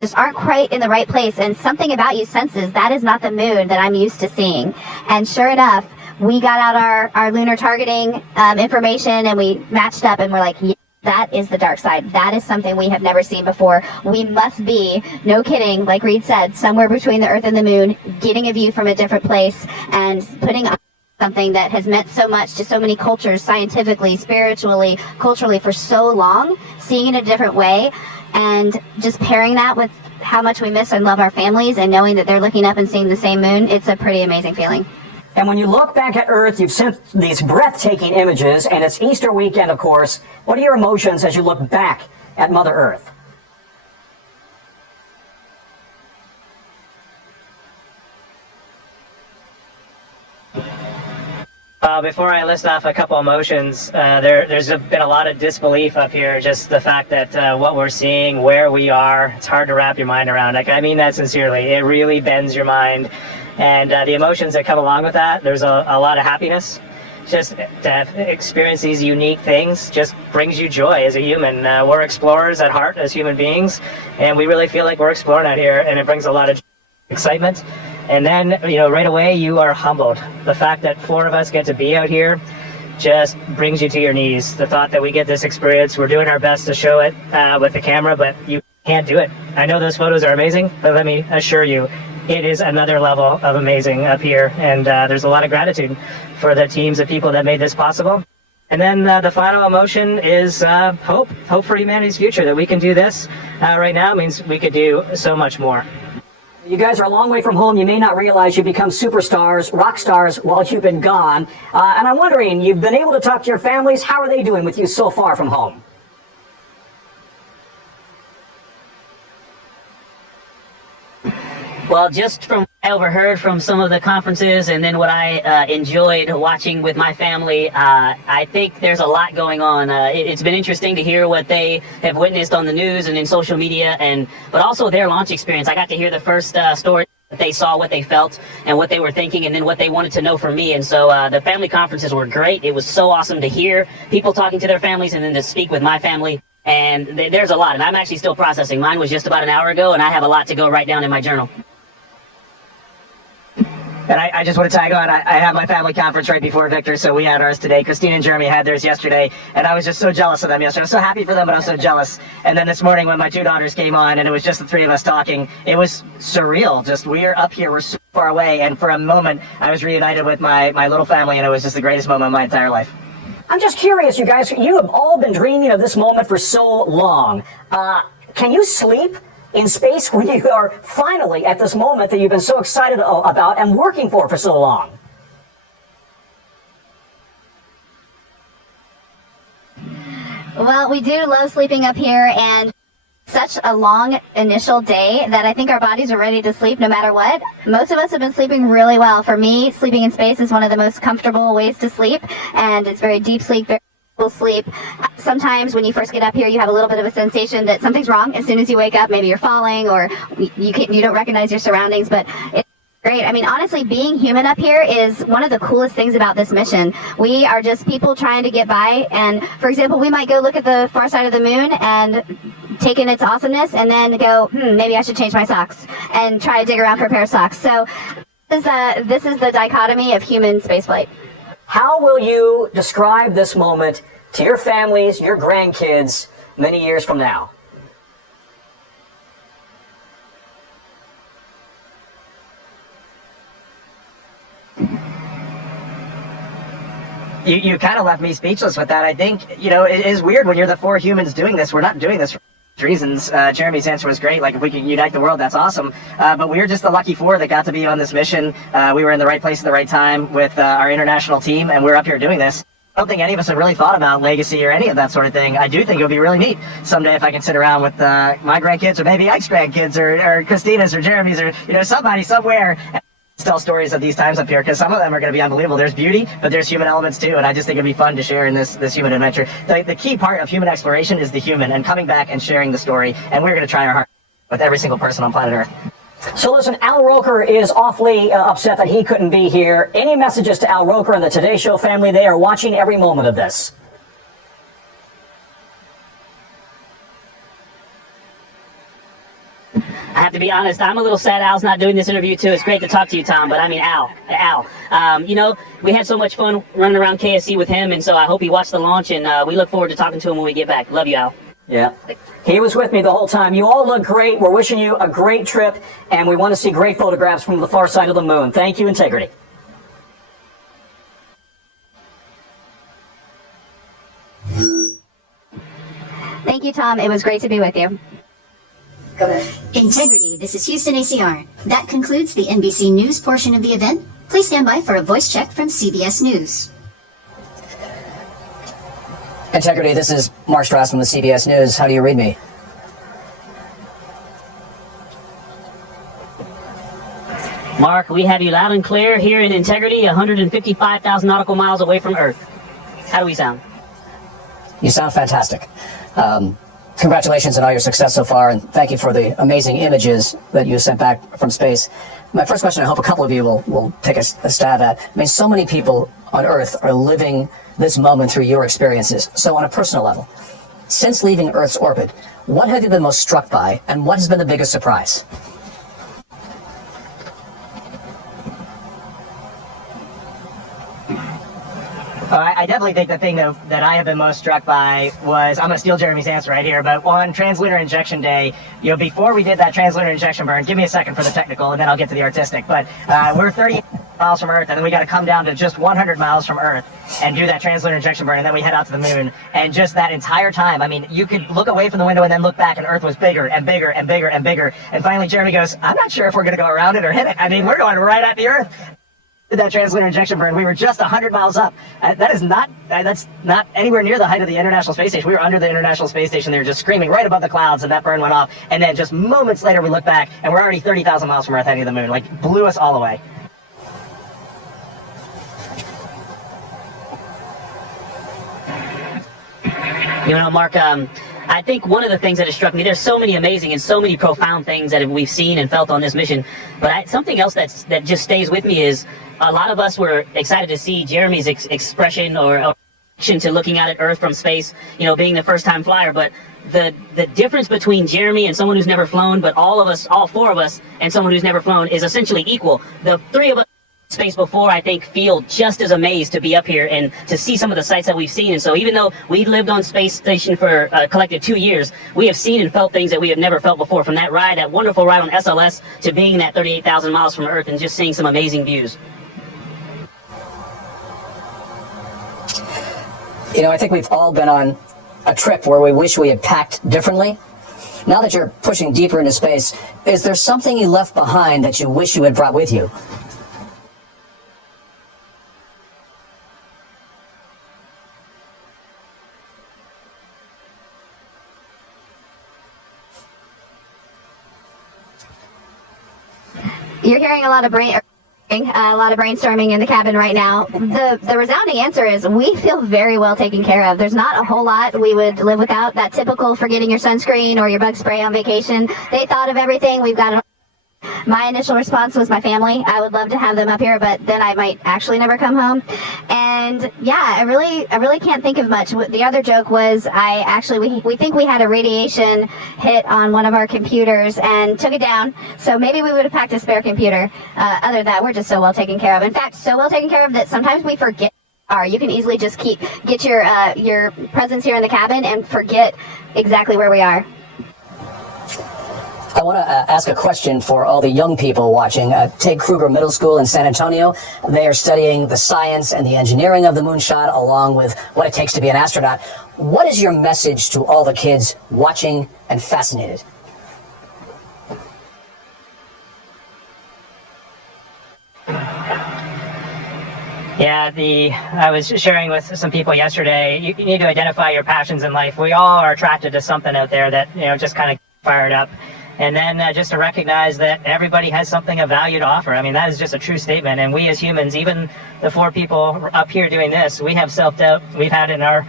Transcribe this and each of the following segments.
just aren't quite in the right place, and something about you senses that is not the moon that I'm used to seeing. And sure enough, we got out our lunar targeting information, and we matched up, and we're like, yeah, that is the dark side. That is something we have never seen before. We must be, no kidding, like Reed said, somewhere between the Earth and the moon, getting a view from a different place, and putting up something that has meant so much to so many cultures, scientifically, spiritually, culturally, for so long, seeing it a different way, and just pairing that with how much we miss and love our families, and knowing that they're looking up and seeing the same moon, it's a pretty amazing feeling. And when you look back at Earth, you've sent these breathtaking images, and it's Easter weekend, of course. What are your emotions as you look back at Mother Earth? Before I list off a couple emotions, there's been a lot of disbelief up here. Just the fact that what we're seeing, where we are, it's hard to wrap your mind around. Like, I mean that sincerely. It really bends your mind. And the emotions that come along with that, there's a lot of happiness. Just to experience these unique things just brings you joy as a human. We're explorers at heart as human beings, and we really feel like we're exploring out here, and it brings a lot of excitement. And then, you know, right away you are humbled. The fact that 4 of us get to be out here just brings you to your knees. The thought that we get this experience, we're doing our best to show it with the camera, but you can't do it. I know those photos are amazing, but let me assure you, it is another level of amazing up here, and there's a lot of gratitude for the teams of people that made this possible. And then the final emotion is hope for humanity's future, that we can do this right now means we could do so much more. You guys are a long way from home. You may not realize you've become superstars, rock stars, while you've been gone. And I'm wondering, you've been able to talk to your families. How are they doing with you so far from home? Well, just from what I overheard from some of the conferences, and then what I enjoyed watching with my family, I think there's a lot going on. It's been interesting to hear what they have witnessed on the news and in social media, but also their launch experience. I got to hear the first story that they saw, what they felt, and what they were thinking, and then what they wanted to know from me. And so the family conferences were great. It was so awesome to hear people talking to their families and then to speak with my family. And there's a lot, and I'm actually still processing. Mine was just about an hour ago, and I have a lot to go write down in my journal. And I just want to tag on, I have my family conference right before Victor, so we had ours today. Christine and Jeremy had theirs yesterday, and I was just so jealous of them yesterday. I was so happy for them, but I was so jealous. And then this morning when my 2 daughters came on, and it was just the 3 of us talking, it was surreal. Just, we're up here, we're so far away, and for a moment, I was reunited with my little family, and it was just the greatest moment of my entire life. I'm just curious, you guys, you have all been dreaming of this moment for so long. Can you sleep in space when you are finally at this moment that you've been so excited about and working for so long? Well, we do love sleeping up here, and such a long initial day that I think our bodies are ready to sleep no matter what. Most of us have been sleeping really well. For me, sleeping in space is one of the most comfortable ways to sleep, and it's very deep sleep, very sleep. Sometimes when you first get up here, you have a little bit of a sensation that something's wrong as soon as you wake up. Maybe you're falling, or you don't recognize your surroundings, but it's great. I mean, honestly, being human up here is one of the coolest things about this mission. We are just people trying to get by, and for example, we might go look at the far side of the moon and take in its awesomeness, and then go, maybe I should change my socks, and try to dig around for a pair of socks. So this is the dichotomy of human spaceflight. How will you describe this moment to your families, your grandkids, many years from now? You kind of left me speechless with that. I think, you know, it is weird when you're the 4 humans doing this. We're not doing this for reasons. Jeremy's answer was great. Like, if we can unite the world, that's awesome. But we were just the lucky 4 that got to be on this mission. We were in the right place at the right time with our international team, and we're up here doing this. I don't think any of us have really thought about legacy or any of that sort of thing. I do think it would be really neat someday if I can sit around with my grandkids, or maybe Ike's grandkids, or Christina's, or Jeremy's, or, you know, somebody somewhere, and tell stories of these times up here, because some of them are going to be unbelievable. There's beauty, but there's human elements too, and I just think it'd be fun to share in this human adventure. The key part of human exploration is the human, and coming back and sharing the story, and we're going to try our hardest with every single person on planet Earth. So listen, Al Roker is awfully upset that he couldn't be here. Any messages to Al Roker and the Today Show family? They are watching every moment of this. I have to be honest, I'm a little sad Al's not doing this interview too. It's great to talk to you, Tom, but I mean, Al, we had so much fun running around KSC with him, and so I hope he watched the launch, and we look forward to talking to him when we get back. Love you, Al. Yeah. He was with me the whole time. You all look great. We're wishing you a great trip, and we want to see great photographs from the far side of the moon. Thank you, Integrity. Thank you, Tom. It was great to be with you. Go ahead. Integrity, this is Houston ACR. That concludes the NBC News portion of the event. Please stand by for a voice check from CBS News. Integrity, this is Mark Strauss from the CBS News. How do you read me? Mark, we have you loud and clear here in Integrity, 155,000 nautical miles away from Earth. How do we sound? You sound fantastic. Congratulations on all your success so far, and thank you for the amazing images that you sent back from space. My first question, I hope a couple of you will take a stab at. I mean, so many people on Earth are living this moment through your experiences. So on a personal level, since leaving Earth's orbit, what have you been most struck by, and what has been the biggest surprise? I definitely think the thing that I have been most struck by was, I'm going to steal Jeremy's answer right here, but on Translunar Injection Day, before we did that translunar injection burn, give me a second for the technical and then I'll get to the artistic, but we're 30 miles from Earth, and then we got to come down to just 100 miles from Earth and do that translunar injection burn, and then we head out to the moon. And just that entire time, I mean, you could look away from the window and then look back, and Earth was bigger and bigger and bigger and bigger. And finally Jeremy goes, I'm not sure if we're going to go around it or hit it. I mean, we're going right at the Earth. That translunar injection burn, we were just 100 miles up. That's not anywhere near the height of the International Space Station. We were under the International Space Station. They were just screaming right above the clouds, and that burn went off. And then just moments later, we look back, and we're already 30,000 miles from Earth heading to the moon. Like, blew us all away. Mark, I think one of the things that has struck me, there's so many amazing and so many profound things that we've seen and felt on this mission, but something else that just stays with me is a lot of us were excited to see Jeremy's expression or reaction to looking out at Earth from space, being the first-time flyer, but the difference between Jeremy and someone who's never flown, but all of us, all four of us, and someone who's never flown is essentially equal. The three of us space before, I think, feel just as amazed to be up here and to see some of the sights that we've seen. And so even though we lived on space station for a collective 2 years, we have seen and felt things that we have never felt before, from that ride, that wonderful ride on SLS, to being that 38,000 miles from Earth and just seeing some amazing views. I think we've all been on a trip where we wish we had packed differently. Now that you're pushing deeper into space, is there something you left behind that you wish you had brought with you? You're hearing a lot of brainstorming in the cabin right now. The resounding answer is we feel very well taken care of. There's not a whole lot we would live without. That typical forgetting your sunscreen or your bug spray on vacation. They thought of everything. We've got it. My initial response was my family. I would love to have them up here, but then I might actually never come home. And yeah, I really can't think of much. The other joke was we think we had a radiation hit on one of our computers and took it down. So maybe we would have packed a spare computer. Other than that, we're just so well taken care of. In fact, so well taken care of that sometimes we forget. You can easily just get your presence here in the cabin and forget exactly where we are. I want to ask a question for all the young people watching. Take Kruger Middle School in San Antonio. They are studying the science and the engineering of the moonshot, along with what it takes to be an astronaut. What is your message to all the kids watching and fascinated? Yeah, I was sharing with some people yesterday, you need to identify your passions in life. We all are attracted to something out there that, just kind of fired up. And then just to recognize that everybody has something of value to offer. I mean, that is just a true statement. And we as humans, even the four people up here doing this, we have self-doubt. We've had in our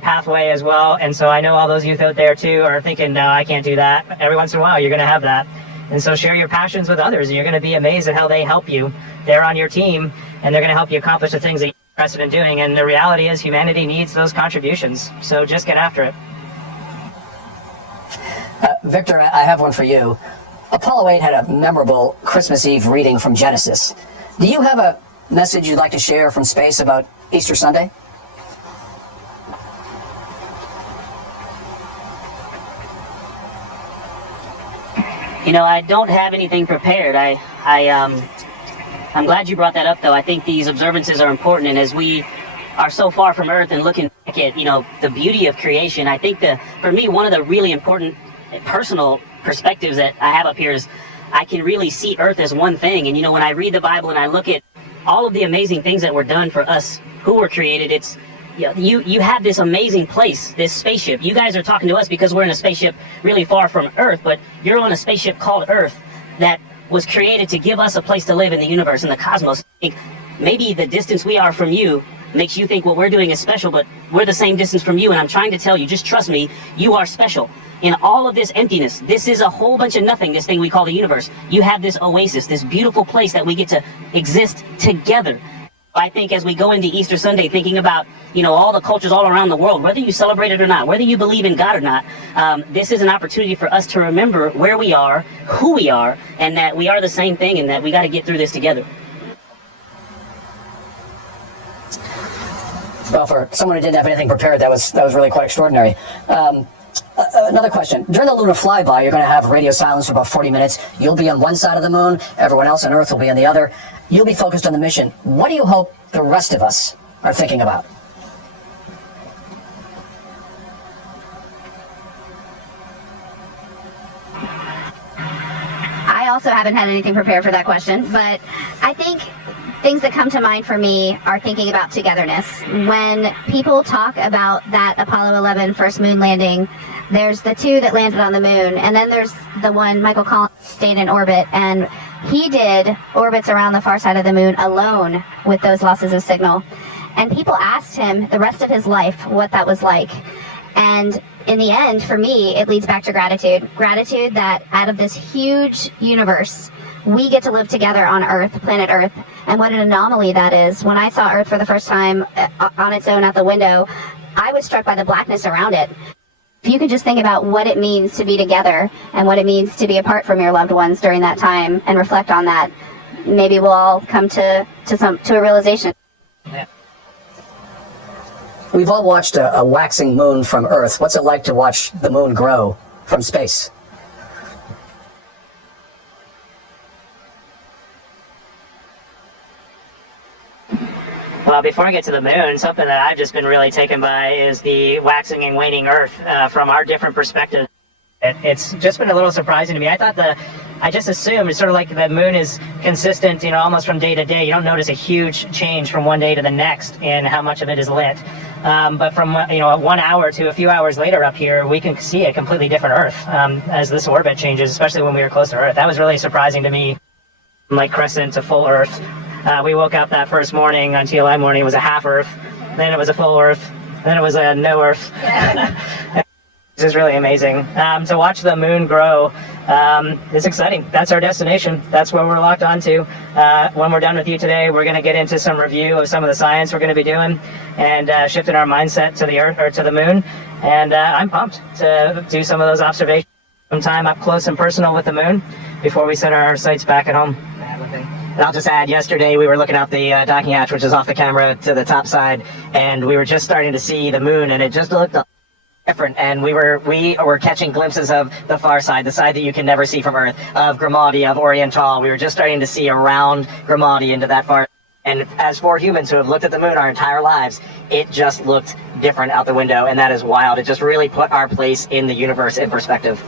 pathway as well. And so I know all those youth out there too are thinking, no, I can't do that. Every once in a while, you're going to have that. And so share your passions with others, and you're going to be amazed at how they help you. They're on your team, and they're going to help you accomplish the things that you're interested in doing. And the reality is humanity needs those contributions. So just get after it. Victor, I have one for you. Apollo 8 had a memorable Christmas Eve reading from Genesis. Do you have a message you'd like to share from space about Easter Sunday? You know, I don't have anything prepared. I'm glad you brought that up, though. I think these observances are important, and as we are so far from Earth and looking back at, the beauty of creation, I think for me, one of the really important personal perspectives that I have up here is I can really see Earth as one thing. And, when I read the Bible and I look at all of the amazing things that were done for us who were created, it's, you have this amazing place, this spaceship. You guys are talking to us because we're in a spaceship really far from Earth, but you're on a spaceship called Earth that was created to give us a place to live in the universe, in the cosmos. I think maybe the distance we are from you makes you think what we're doing is special, but we're the same distance from you, and I'm trying to tell you, just trust me, you are special. In all of this emptiness, this is a whole bunch of nothing, this thing we call the universe. You have this oasis, this beautiful place that we get to exist together. I think as we go into Easter Sunday, thinking about, all the cultures all around the world, whether you celebrate it or not, whether you believe in God or not, this is an opportunity for us to remember where we are, who we are, and that we are the same thing, and that we got to get through this together. Well, for someone who didn't have anything prepared, that was really quite extraordinary. Another question. During the lunar flyby, you're going to have radio silence for about 40 minutes. You'll be on one side of the moon. Everyone else on Earth will be on the other. You'll be focused on the mission. What do you hope the rest of us are thinking about? I also haven't had anything prepared for that question, but I think things that come to mind for me are thinking about togetherness. When people talk about that Apollo 11 first moon landing, there's the two that landed on the moon, and then there's the one Michael Collins stayed in orbit, and he did orbits around the far side of the moon alone with those losses of signal. And people asked him the rest of his life what that was like. And in the end, for me, it leads back to gratitude. Gratitude that out of this huge universe, we get to live together on Earth, planet Earth, and what an anomaly that is. When I saw Earth for the first time on its own out the window, I was struck by the blackness around it. If you could just think about what it means to be together and what it means to be apart from your loved ones during that time and reflect on that, maybe we'll all come to a realization. Yeah. We've all watched a waxing moon from Earth. What's it like to watch the moon grow from space? Well, before I get to the moon, something that I've just been really taken by is the waxing and waning Earth from our different perspectives. It's just been a little surprising to me. I just assumed it's sort of like the moon is consistent, almost from day to day. You don't notice a huge change from one day to the next in how much of it is lit. But from 1 hour to a few hours later up here, we can see a completely different Earth as this orbit changes, especially when we were close to Earth. That was really surprising to me, like crescent to full Earth. We woke up that first morning on TLI morning, it was a half Earth, then it was a full Earth, then it was a no Earth. This is really amazing. To watch the moon grow is exciting. That's our destination. That's where we're locked onto. When we're done with you today, we're going to get into some review of some of the science we're going to be doing and shifting our mindset to the Earth or to the moon. And I'm pumped to do some of those observations, some time up close and personal with the moon before we set our sights back at home. And I'll just add, yesterday we were looking out the docking hatch, which is off the camera to the top side, and we were just starting to see the moon, and it just looked different, and we were catching glimpses of the far side, the side that you can never see from Earth, of Grimaldi, of Oriental. We were just starting to see around Grimaldi into that far. And as for humans who have looked at the moon our entire lives, it just looked different out the window, and that is wild. It just really put our place in the universe in perspective.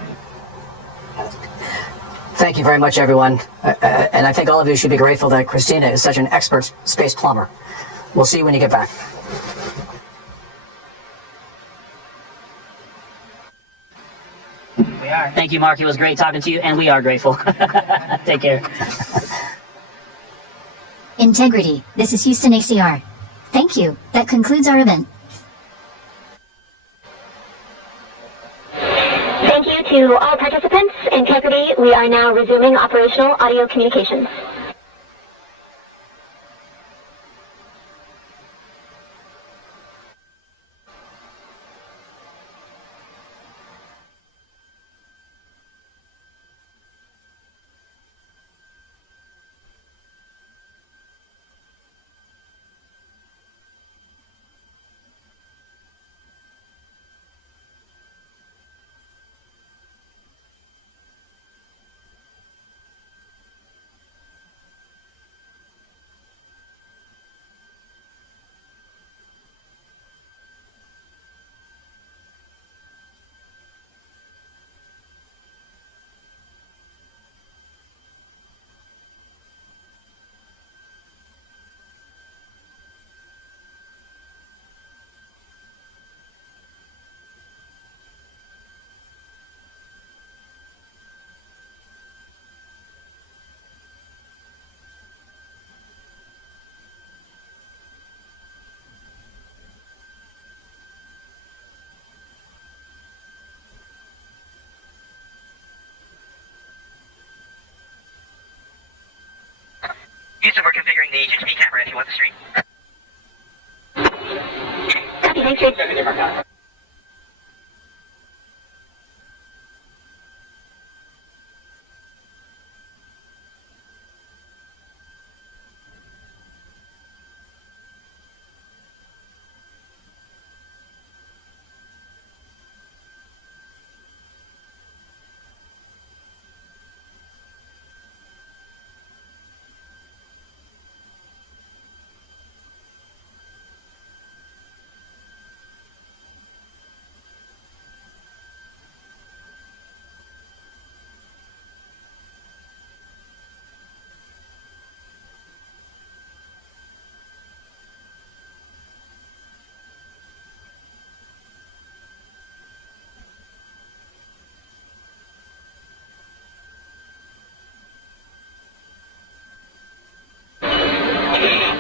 Thank you very much, everyone. And I think all of you should be grateful that Christina is such an expert space plumber. We'll see you when you get back. We are. Thank you, Mark. It was great talking to you, and we are grateful. Take care. Integrity. This is Houston ACR. Thank you. That concludes our event. Thank you to all participants. Integrity, we are now resuming operational audio communications. Houston, we're configuring the HHP camera if you want the stream. Copy, thanks, Jade.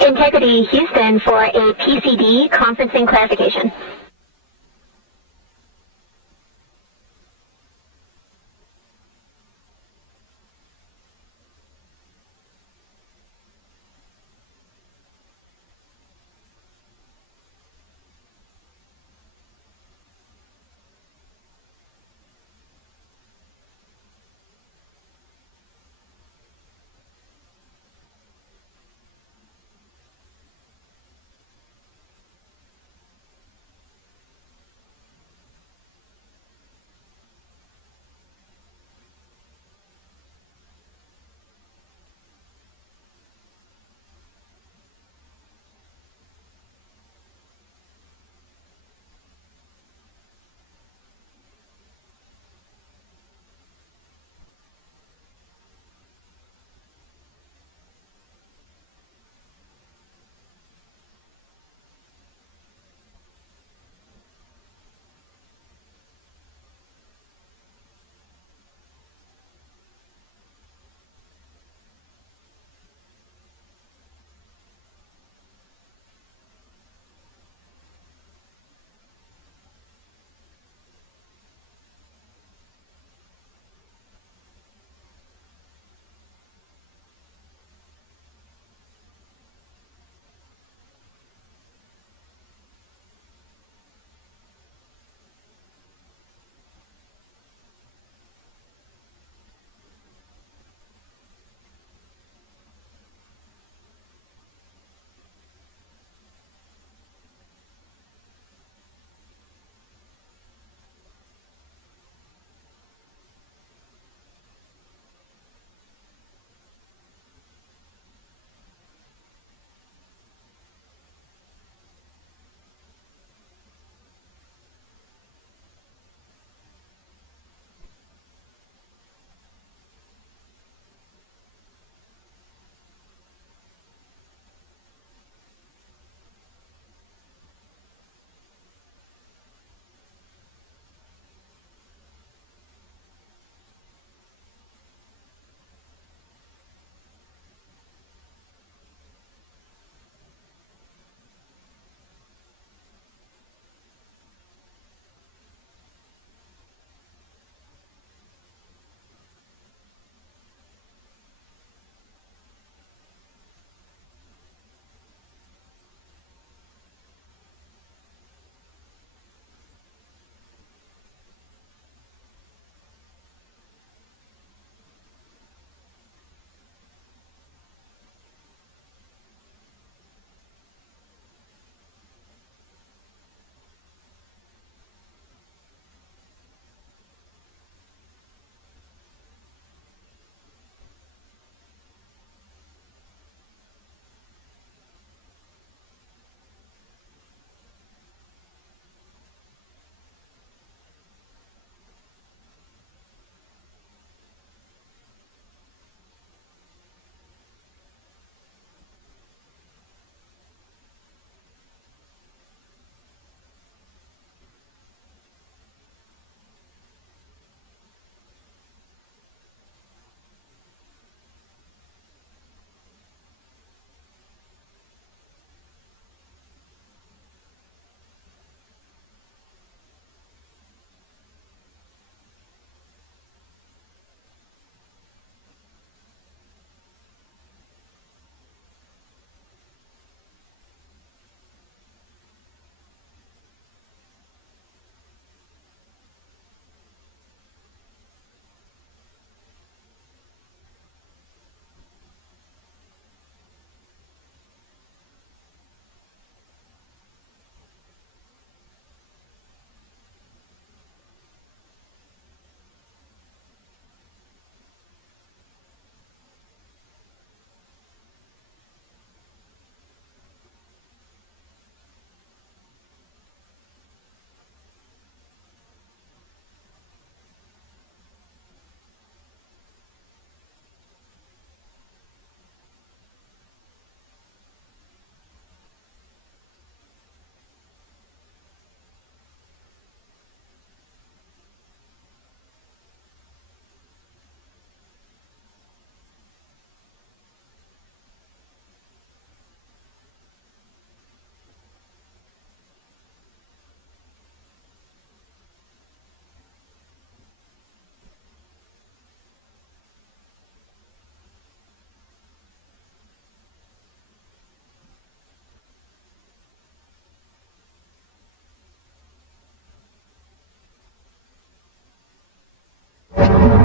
Integrity Houston for a PCD conferencing clarification.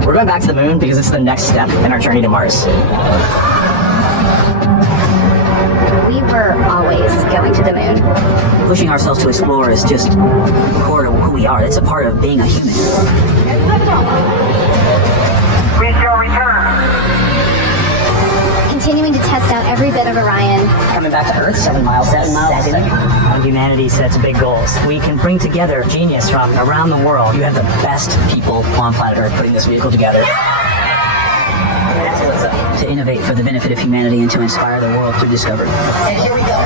We're going back to the moon because it's the next step in our journey to Mars. We were always going to the moon. Pushing ourselves to explore is just core to who we are. It's a part of being a human. We shall return. Continuing to test out every bit of Orion. Coming back to Earth, 7 miles. 7 miles. When humanity sets big goals, we can bring together genius from around the world. You have the best people on planet Earth putting this vehicle together. To innovate for the benefit of humanity and to inspire the world through discovery. And here we go.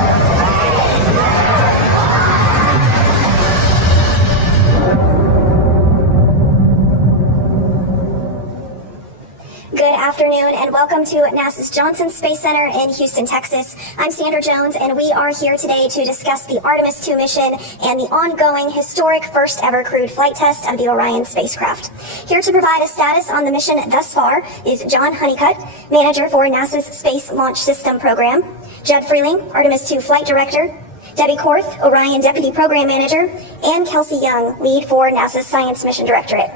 Good afternoon and welcome to NASA's Johnson Space Center in Houston, Texas. I'm Sandra Jones and we are here today to discuss the Artemis II mission and the ongoing historic first ever crewed flight test of the Orion spacecraft. Here to provide a status on the mission thus far is John Honeycutt, manager for NASA's Space Launch System program, Judd Freeling, Artemis II flight director, Debbie Korth, Orion deputy program manager, and Kelsey Young, lead for NASA's Science Mission Directorate.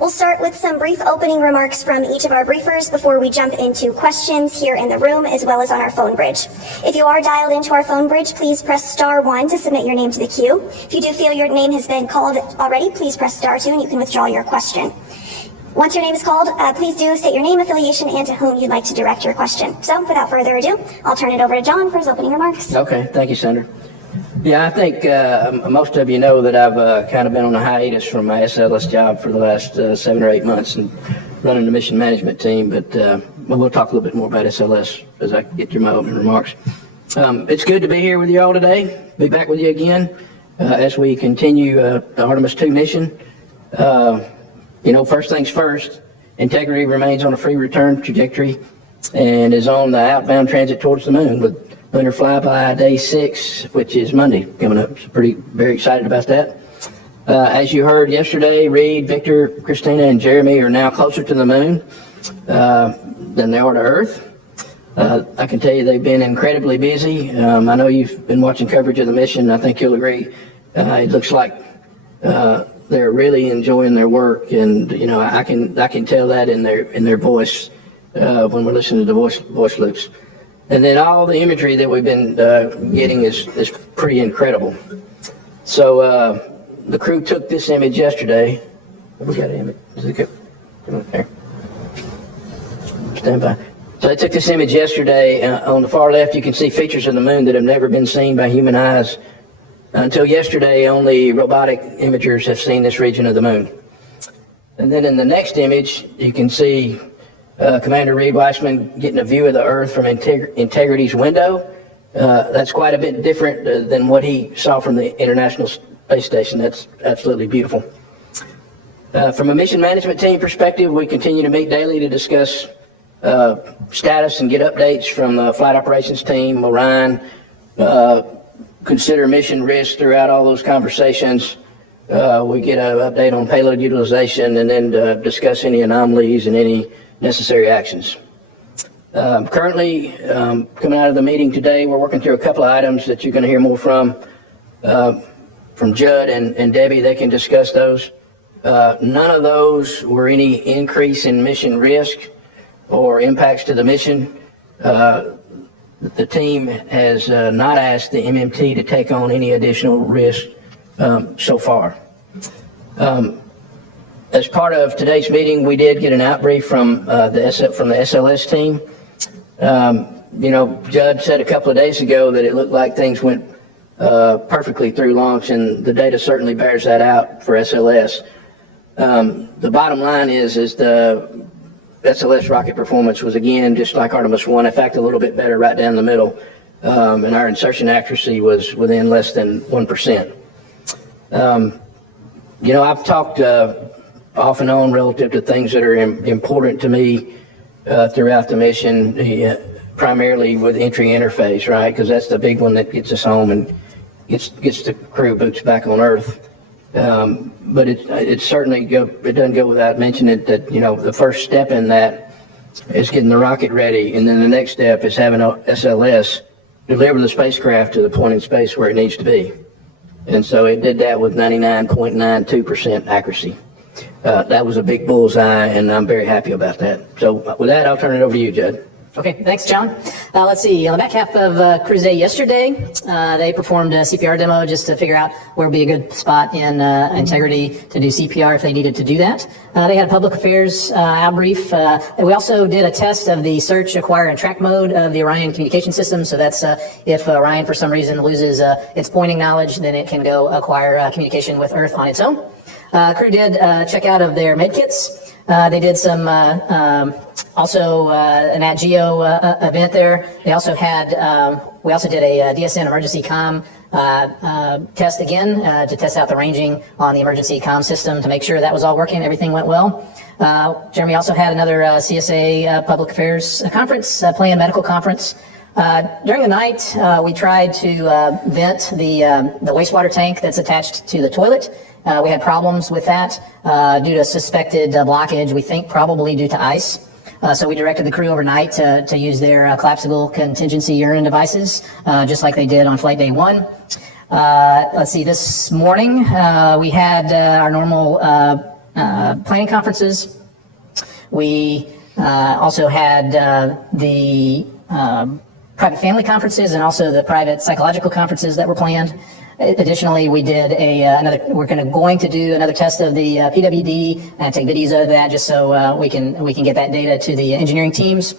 We'll start with some brief opening remarks from each of our briefers before we jump into questions here in the room as well as on our phone bridge. If you are dialed into our phone bridge, please press *1 to submit your name to the queue. If you do feel your name has been called already, please press *2 and you can withdraw your question. Once your name is called, please do state your name, affiliation, and to whom you'd like to direct your question. So without further ado, I'll turn it over to John for his opening remarks. Okay, thank you, Sandra. Yeah, I think most of you know that I've kind of been on a hiatus from my SLS job for the last 7 or 8 months and running the mission management team, but we'll talk a little bit more about SLS as I get through my opening remarks. It's good to be here with you all today, be back with you again as we continue the Artemis II mission. First things first, integrity remains on a free return trajectory and is on the outbound transit towards the moon with lunar flyby day 6, which is Monday coming up. So very excited about that. As you heard yesterday, Reed, Victor, Christina, and Jeremy are now closer to the moon than they are to Earth. I can tell you they've been incredibly busy. I know you've been watching coverage of the mission. I think you'll agree. It looks like they're really enjoying their work, and I can tell that in their voice when we're listening to the voice loops. And then all the imagery that we've been getting is pretty incredible. So the crew took this image yesterday. We got an image. Is it good? Come on there. Stand by. So they took this image yesterday. On the far left, you can see features of the moon that have never been seen by human eyes. Until yesterday, only robotic imagers have seen this region of the moon. And then in the next image, you can see Commander Reed Weissman getting a view of the Earth from Integrity's window. That's quite a bit different than what he saw from the International Space Station. That's absolutely beautiful. From a mission management team perspective, we continue to meet daily to discuss status and get updates from the flight operations team, Orion, consider mission risk throughout all those conversations. We get an update on payload utilization and then discuss any anomalies and any necessary actions. Currently, coming out of the meeting today, we're working through a couple of items that you're going to hear more from Judd and Debbie. They can discuss those. None of those were any increase in mission risk or impacts to the mission. The team has not asked the MMT to take on any additional risk so far. As part of today's meeting, we did get an outbrief from the SLS team. Judd said a couple of days ago that it looked like things went perfectly through launch, and the data certainly bears that out for SLS. The bottom line is the SLS rocket performance was, again, just like Artemis I, in fact, a little bit better right down the middle, and our insertion accuracy was within less than 1%. I've talked off and on relative to things that are important to me throughout the mission, primarily with entry interface, right? Because that's the big one that gets us home and gets the crew boots back on Earth. But it certainly it doesn't go without mentioning that the first step in that is getting the rocket ready, and then the next step is having SLS deliver the spacecraft to the point in space where it needs to be. And so it did that with 99.92% accuracy. that was a big bullseye, and I'm very happy about that. So with that, I'll turn it over to you, Judd. Okay, thanks, John. Let's see, on the back half of Cruise Day yesterday, they performed a CPR demo just to figure out where would be a good spot in Integrity to do CPR if they needed to do that. They had a public affairs outbrief. We also did a test of the search, acquire, and track mode of the Orion communication system. So that's if Orion for some reason loses its pointing knowledge, then it can go acquire communication with Earth on its own. Crew did check out of their med kits. They did some also an Nat Geo event there. They also had we also did a DSN emergency comm test again to test out the ranging on the emergency comm system to make sure that was all working. Everything went well. Jeremy also had another CSA public affairs conference, planned medical conference. During the night, we tried to vent the wastewater tank that's attached to the toilet. We had problems with that due to suspected blockage, we think probably due to ice. So we directed the crew overnight to use their collapsible contingency urine devices, just like they did on flight day 1. Let's see, this morning we had our normal planning conferences. We also had the private family conferences and also the private psychological conferences that were planned. Additionally, we did we're going to do another test of the PWD and take videos of that just so we can get that data to the engineering teams.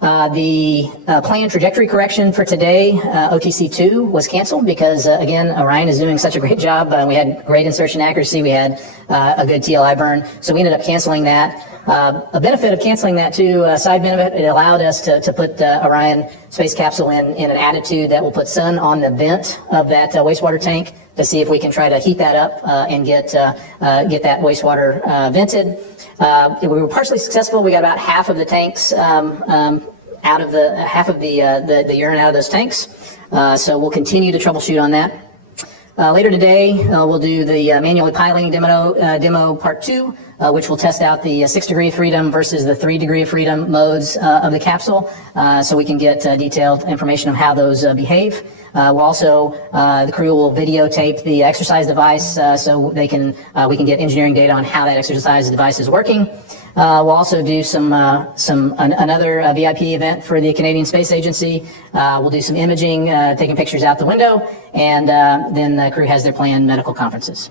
The planned trajectory correction for today, OTC2, was canceled because, again, Orion is doing such a great job. We had great insertion accuracy. We had a good TLI burn. So we ended up canceling that. A benefit of canceling that, too, side benefit, it allowed us to put Orion space capsule in an attitude that will put sun on the vent of that wastewater tank to see if we can try to heat that up and get that wastewater vented. We were partially successful. We got about half of the tanks out of the urine out of those tanks. So we'll continue to troubleshoot on that. Later today, we'll do the manually piloting demo part 2, which will test out the 6 degree of freedom versus the 3 degree of freedom modes of the capsule, so we can get detailed information of how those behave. We'll also, the crew will videotape the exercise device so we can get engineering data on how that exercise device is working. We'll also do another VIP event for the Canadian Space Agency. We'll do some imaging, taking pictures out the window, and then the crew has their planned medical conferences.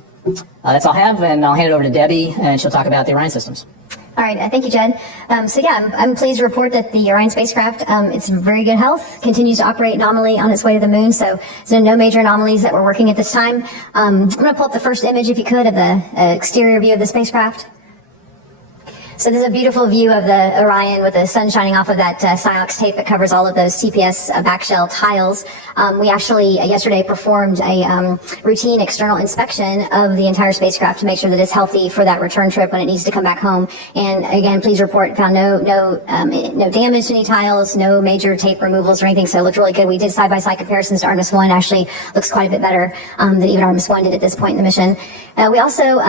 That's all I have, and I'll hand it over to Debbie, and she'll talk about the Orion systems. All right, thank you, Judd. I'm pleased to report that the Orion spacecraft, it's in very good health, continues to operate nominally on its way to the moon, so there's no major anomalies that we're working at this time. I'm going to pull up the first image, if you could, of the exterior view of the spacecraft. So this is a beautiful view of the Orion with the sun shining off of that Cyox tape that covers all of those TPS backshell tiles. We actually yesterday performed a routine external inspection of the entire spacecraft to make sure that it's healthy for that return trip when it needs to come back home. And again, please report, found no damage to any tiles, no major tape removals or anything. So it looked really good. We did side-by-side comparisons to Artemis 1. Actually looks quite a bit better than even Artemis 1 did at this point in the mission. We also,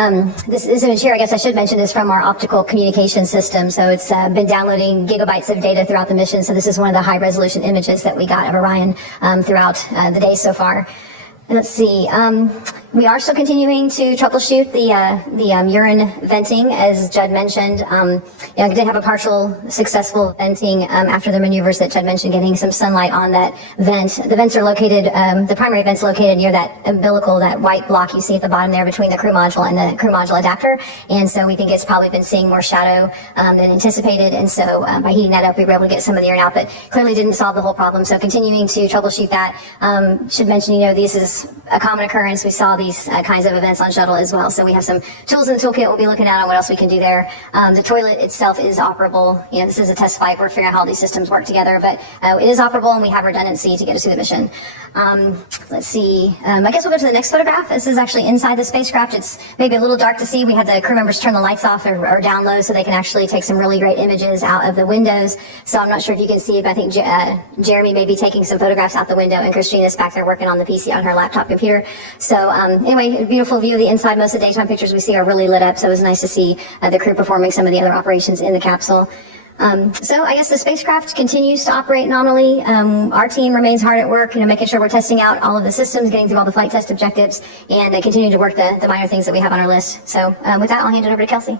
this image here, I guess I should mention, is from our optical communication system. So it's been downloading gigabytes of data throughout the mission. So this is one of the high resolution images that we got of Orion throughout the day so far. And let's see. We are still continuing to troubleshoot the urine venting, as Judd mentioned. We did have a partial successful venting after the maneuvers that Judd mentioned, getting some sunlight on that vent. The vents are located, the primary vent's located near that umbilical, that white block you see at the bottom there between the crew module and the crew module adapter. And so we think it's probably been seeing more shadow than anticipated. And so by heating that up, we were able to get some of the urine out, but clearly didn't solve the whole problem. So continuing to troubleshoot that. Should mention, this is a common occurrence. We saw these kinds of events on shuttle as well. So we have some tools in the toolkit we'll be looking at on what else we can do there. The toilet itself is operable. This is a test flight. We're figuring out how all these systems work together, but it is operable and we have redundancy to get us through the mission. Let's see. I guess we'll go to the next photograph. This is actually inside the spacecraft. It's maybe a little dark to see. We had the crew members turn the lights off or down low so they can actually take some really great images out of the windows. So I'm not sure if you can see it, but I think Jeremy may be taking some photographs out the window and Christina's back there working on the PC on her laptop computer. So anyway, a beautiful view of the inside. Most of the daytime pictures we see are really lit up, so it was nice to see the crew performing some of the other operations in the capsule. So I guess the spacecraft continues to operate nominally. Our team remains hard at work, making sure we're testing out all of the systems, getting through all the flight test objectives, and continuing to work the minor things that we have on our list. So with that, I'll hand it over to Kelsey.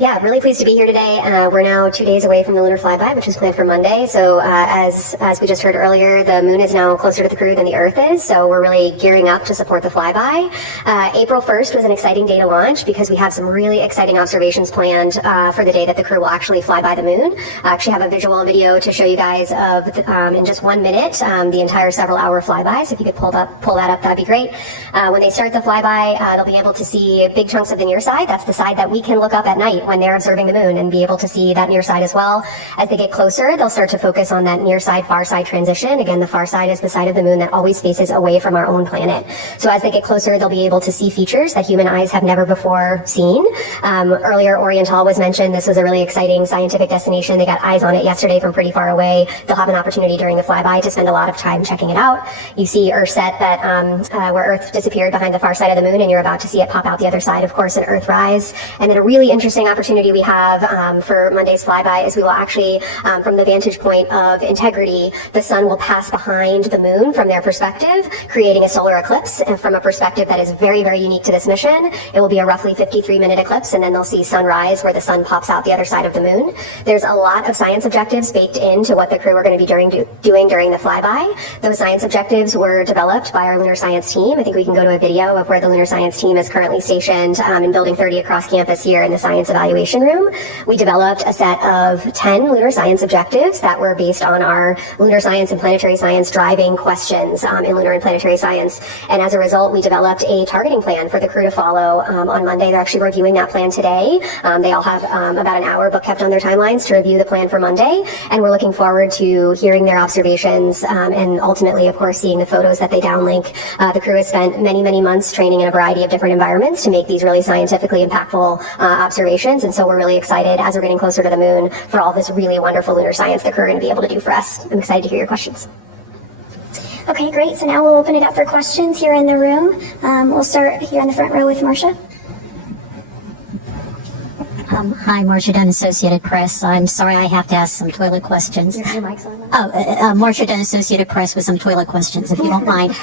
Yeah, really pleased to be here today. We're now 2 days away from the lunar flyby, which was planned for Monday. So as we just heard earlier, the moon is now closer to the crew than the Earth is. So we're really gearing up to support the flyby. April 1st was an exciting day to launch because we have some really exciting observations planned for the day that the crew will actually fly by the moon. I actually have a visual video to show you guys of, in just 1 minute, the entire several-hour flyby. So if you could pull that up, that'd be great. When they start the flyby, they'll be able to see big chunks of the near side. That's the side that we can look up at night when they're observing the moon, and be able to see that near side as well. As they get closer, they'll start to focus on that near side, far side transition. Again, the far side is the side of the moon that always faces away from our own planet. So as they get closer, they'll be able to see features that human eyes have never before seen. Earlier, Oriental was mentioned. This was a really exciting scientific destination. They got eyes on it yesterday from pretty far away. They'll have an opportunity during the flyby to spend a lot of time checking it out. You see Earthset, that where Earth disappeared behind the far side of the moon, and you're about to see it pop out the other side, of course, in Earthrise. And then a really interesting opportunity we have for Monday's flyby is we will actually, from the vantage point of integrity, the sun will pass behind the moon from their perspective, creating a solar eclipse. And from a perspective that is very, very unique to this mission, it will be a roughly 53-minute eclipse, and then they'll see sunrise where the sun pops out the other side of the moon. There's a lot of science objectives baked into what the crew are going to be doing during the flyby. Those science objectives were developed by our lunar science team. I think we can go to a video of where the lunar science team is currently stationed in Building 30 across campus here in the science evaluation room. We developed a set of 10 lunar science objectives that were based on our lunar science and planetary science driving questions in lunar and planetary science. And as a result, we developed a targeting plan for the crew to follow on Monday. They're actually reviewing that plan today. They all have about an hour book kept on their timelines to review the plan for Monday. And we're looking forward to hearing their observations and ultimately, of course, seeing the photos that they downlink. The crew has spent many, many months training in a variety of different environments to make these really scientifically impactful observations. And so we're really excited as we're getting closer to the moon for all this really wonderful lunar science that we're going to be able to do for us. I'm excited to hear your questions. Okay, great. So now we'll open it up for questions here in the room. We'll start here in the front row with Marcia. Hi, Marcia Dunn, Associated Press. I'm sorry I have to ask some toilet questions. Your mic's on. Marcia Dunn, Associated Press, with some toilet questions, if you don't mind.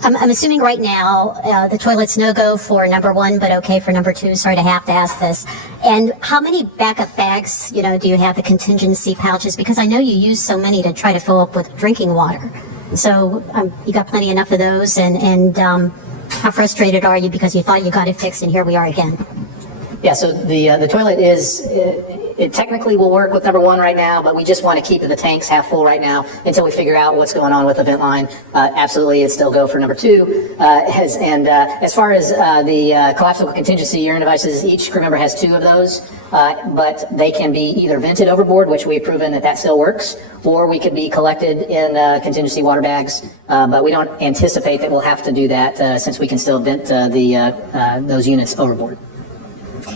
I'm assuming right now the toilet's no-go for number 1, but okay for number 2. Sorry to have to ask this. And how many backup bags, do you have, the contingency pouches? Because I know you use so many to try to fill up with drinking water. So you got plenty enough of those, and how frustrated are you because you thought you got it fixed and here we are again? Yeah, so the toilet it technically will work with number 1 right now, but we just want to keep the tanks half full right now until we figure out what's going on with the vent line. Absolutely, it's still go for number 2. As far as the collapsible contingency urine devices, each crew member has 2 of those, but they can be either vented overboard, which we've proven that still works, or we could be collected in contingency water bags, but we don't anticipate that we'll have to do that since we can still vent those units overboard.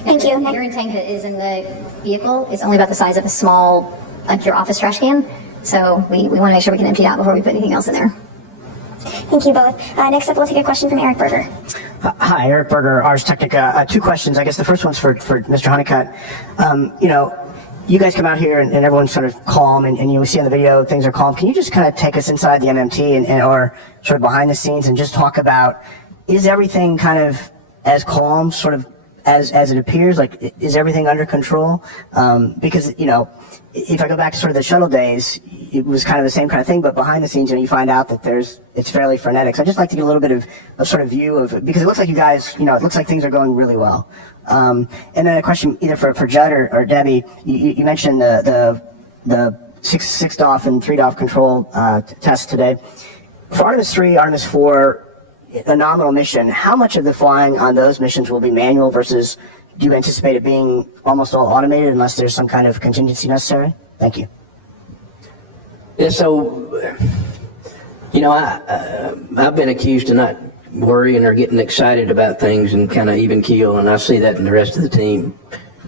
Thank you. The urine tank that is in the vehicle is only about the size of a small, like your office trash can. So we want to make sure we can empty it out before we put anything else in there. Thank you both. Next up, we'll take a question from Eric Berger. Hi, Eric Berger, Ars Technica. 2 questions. I guess the first one's for Mr. Honeycutt. You guys come out here and everyone's sort of calm, and you see on the video things are calm. Can you just kind of take us inside the MMT and or sort of behind the scenes and just talk about, is everything kind of as calm, sort of as it appears? Like, is everything under control? Because, if I go back to sort of the shuttle days, it was kind of the same kind of thing, but behind the scenes, you find out that it's fairly frenetic. So I'd just like to get a little bit of a sort of view of, because it looks like you guys, it looks like things are going really well. And then a question either for Judd or Debbie. You mentioned the 6 DOF and 3 DOF control test today. For Artemis 3, Artemis 4, a nominal mission, how much of the flying on those missions will be manual versus do you anticipate it being almost all automated unless there's some kind of contingency necessary? Thank you. Yeah, so, I've been accused of not worrying or getting excited about things and kind of even keel, and I see that in the rest of the team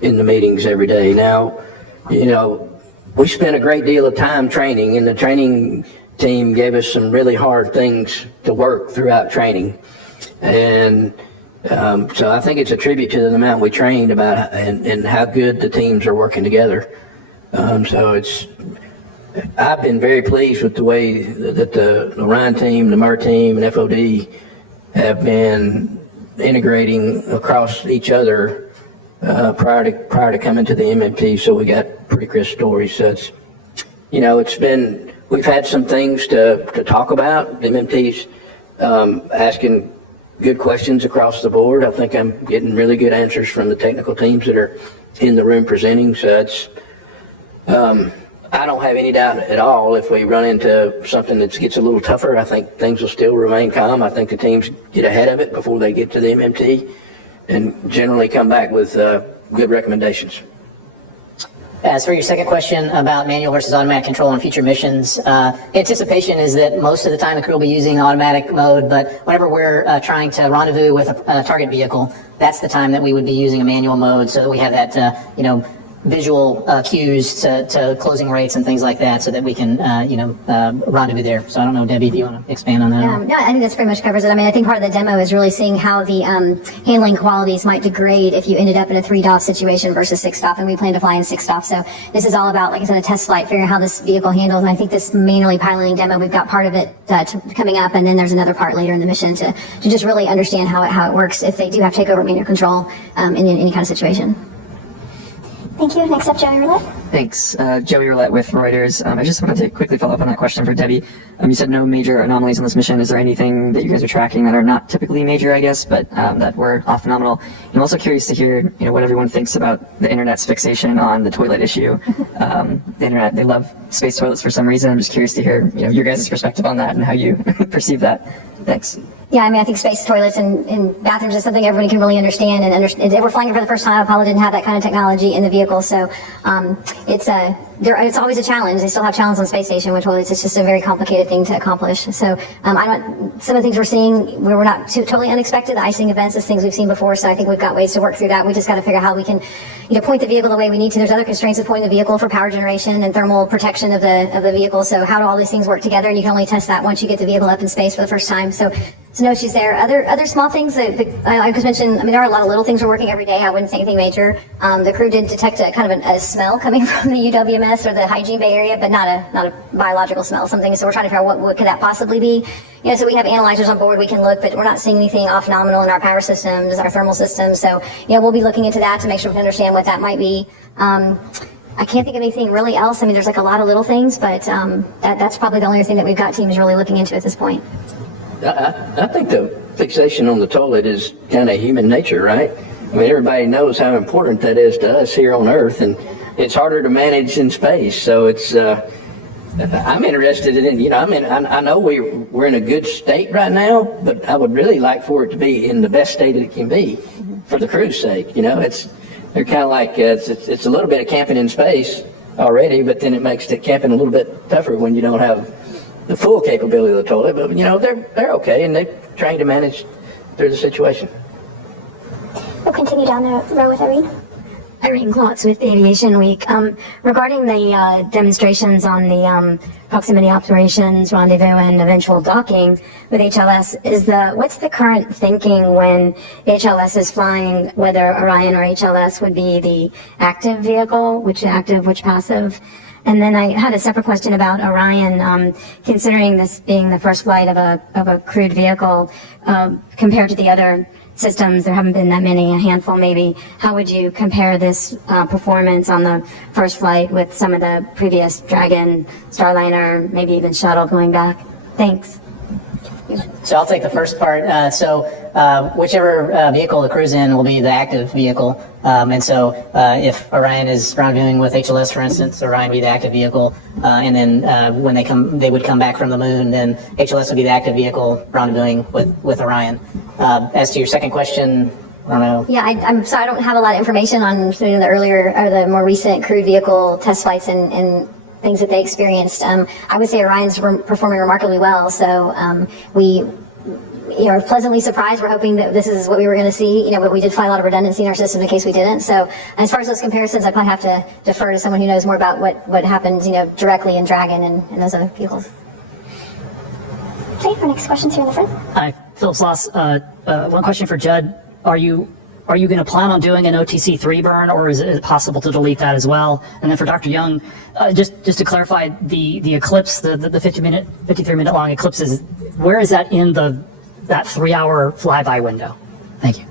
in the meetings every day. Now, we spent a great deal of time training, and the training team gave us some really hard things to work throughout training. And So I think it's a tribute to the amount we trained about and how good the teams are working together. I've been very pleased with the way that the Orion team, the MER team, and FOD have been integrating across each other prior to coming to the MMT. So we got pretty crisp stories. So we've had some things to talk about. The MMT's asking good questions across the board. I think I'm getting really good answers from the technical teams that are in the room presenting. So I don't have any doubt at all if we run into something that gets a little tougher. I think things will still remain calm. I think the teams get ahead of it before they get to the MMT and generally come back with good recommendations. As for your second question about manual versus automatic control on future missions, anticipation is that most of the time the crew will be using automatic mode, but whenever we're trying to rendezvous with a target vehicle, that's the time that we would be using a manual mode so that we have that, visual cues to closing rates and things like that so that we can, rendezvous there. So I don't know, Debbie, if you want to expand on that. No, I think that's pretty much covers it. I mean, I think part of the demo is really seeing how the handling qualities might degrade if you ended up in a 3-DOF situation versus 6-DOF, and we plan to fly in 6-DOF. So this is all about, like I said, a test flight, figuring out how this vehicle handles. And I think this manually piloting demo, we've got part of it coming up, and then there's another part later in the mission to just really understand how it works if they do have to take over manual control in any kind of situation. Thank you. Next up, Joey Roulette. Thanks. Joey Roulette with Reuters. I just wanted to quickly follow up on that question for Debbie. You said no major anomalies on this mission. Is there anything that you guys are tracking that are not typically major, I guess, but that were off phenomenal? I'm also curious to hear, what everyone thinks about the internet's fixation on the toilet issue. The internet, they love space toilets for some reason. I'm just curious to hear, your guys' perspective on that and how you perceive that. Thanks. Yeah, I mean, I think space toilets and bathrooms is something everybody can really understand. And we're flying it for the first time. Apollo didn't have that kind of technology in the vehicle, so it's always a challenge. They still have challenges on space station with toilets. It's just a very complicated thing to accomplish. So some of the things we're seeing where we're not totally unexpected. The icing events is things we've seen before. So I think we've got ways to work through that. We just got to figure out how we can, point the vehicle the way we need to. There's other constraints of pointing the vehicle for power generation and thermal protection of the vehicle. So how do all these things work together? And you can only test that once you get the vehicle up in space for the first time. So no issues there. Other small things that I just mentioned. I mean, there are a lot of little things we're working every day. I wouldn't say anything major. The crew did detect a kind of a smell coming from the UWMS or the hygiene bay area, but not a biological smell, something. So we're trying to figure out what could that possibly be. So we have analyzers on board we can look, but we're not seeing anything off nominal in our power systems, our thermal systems. So we'll be looking into that to make sure we can understand what that might be. I can't think of anything really else. I mean, there's like a lot of little things, but that's probably the only thing that we've got teams really looking into at this point. I think the fixation on the toilet is kind of human nature, right? I mean, everybody knows how important that is to us here on Earth, and it's harder to manage in space. So it's, I'm interested in, I know we're in a good state right now, but I would really like for it to be in the best state it can be for the crew's sake. They're kind of like, it's a little bit of camping in space already, but then it makes the camping a little bit tougher when you don't have the full capability of the toilet, but they're okay, and they're trying to manage through the situation. We'll continue down the row with Irene. Irene Klotz with Aviation Week. Regarding the demonstrations on the proximity operations, rendezvous, and eventual docking with HLS, what's the current thinking when HLS is flying, whether Orion or HLS would be the active vehicle, which active, which passive? And then I had a separate question about Orion, considering this being the first flight of a crewed vehicle, compared to the other systems, there haven't been that many, a handful maybe. How would you compare this performance on the first flight with some of the previous Dragon, Starliner, maybe even Shuttle going back? Thanks. So I'll take the first part. Whichever vehicle the crew's in will be the active vehicle. If Orion is rendezvousing with HLS, for instance, Orion would be the active vehicle. And then when they would come back from the moon, then HLS would be the active vehicle rendezvousing with Orion. As to your second question, I don't know. Yeah, I'm sorry, I don't have a lot of information on the earlier or the more recent crewed vehicle test flights and things that they experienced. I would say Orion's performing remarkably well. So we are pleasantly surprised. We're hoping that this is what we were going to see, but we did find a lot of redundancy in our system in case we didn't. So as far as those comparisons, I probably have to defer to someone who knows more about what happens, directly in Dragon and those other vehicles. Okay, our next question's here in the front. Hi, Philip Sloss. One question for Judd. are you going to plan on doing an OTC3 burn, or is it possible to delete that as well? And then for Dr. Young, just to clarify, the eclipse, the 53-minute long eclipses, where is that in that 3-hour flyby window? Thank you.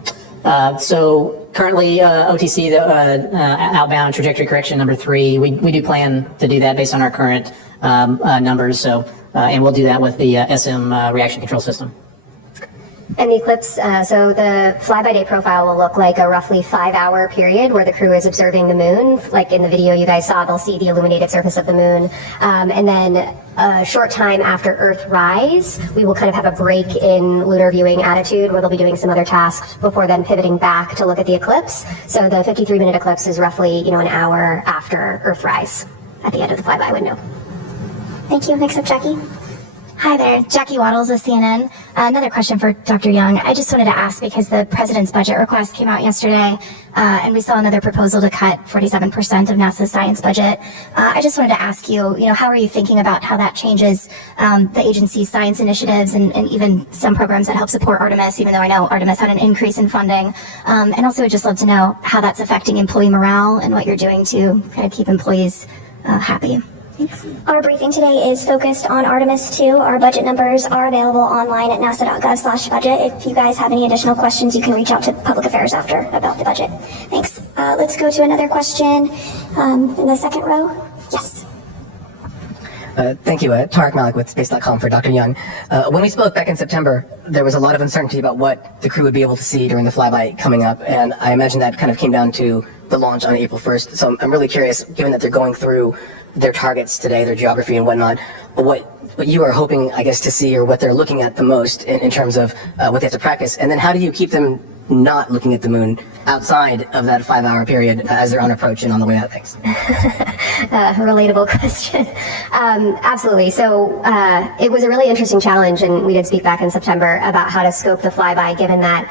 So currently, OTC, the outbound trajectory correction number 3, we do plan to do that based on our current numbers. So, and we'll do that with the SM reaction control system. And the eclipse, so the fly-by-day profile will look like a roughly 5-hour period where the crew is observing the moon. Like in the video you guys saw, they'll see the illuminated surface of the moon. And then a short time after Earthrise, we will kind of have a break in lunar viewing attitude where they'll be doing some other tasks before then pivoting back to look at the eclipse. So the 53-minute eclipse is roughly, an hour after Earthrise at the end of the flyby window. Thank you. Next up, Jackie. Hi there, Jackie Waddles with CNN. Another question for Dr. Young. I just wanted to ask, because the president's budget request came out yesterday, and we saw another proposal to cut 47% of NASA's science budget. I just wanted to ask you, how are you thinking about how that changes the agency's science initiatives and even some programs that help support Artemis, even though I know Artemis had an increase in funding. And also, I'd just love to know how that's affecting employee morale and what you're doing to kind of keep employees happy. Thanks. Our briefing today is focused on Artemis II. Our budget numbers are available online at nasa.gov/budget. If you guys have any additional questions, you can reach out to public affairs after about the budget. Thanks. Let's go to another question in the second row. Yes. Thank you. Tarek Malik with Space.com for Dr. Young. When we spoke back in September, there was a lot of uncertainty about what the crew would be able to see during the flyby coming up, and I imagine that kind of came down to the launch on April 1st. So I'm really curious, given that they're going through their targets today, their geography and whatnot, what you are hoping, I guess, to see, or what they're looking at the most in terms of what they have to practice, and then how do you keep them not looking at the moon outside of that 5-hour period as they're on approach and on the way out? Thanks. Relatable question. Absolutely. So it was a really interesting challenge, and we did speak back in September about how to scope the flyby, given that,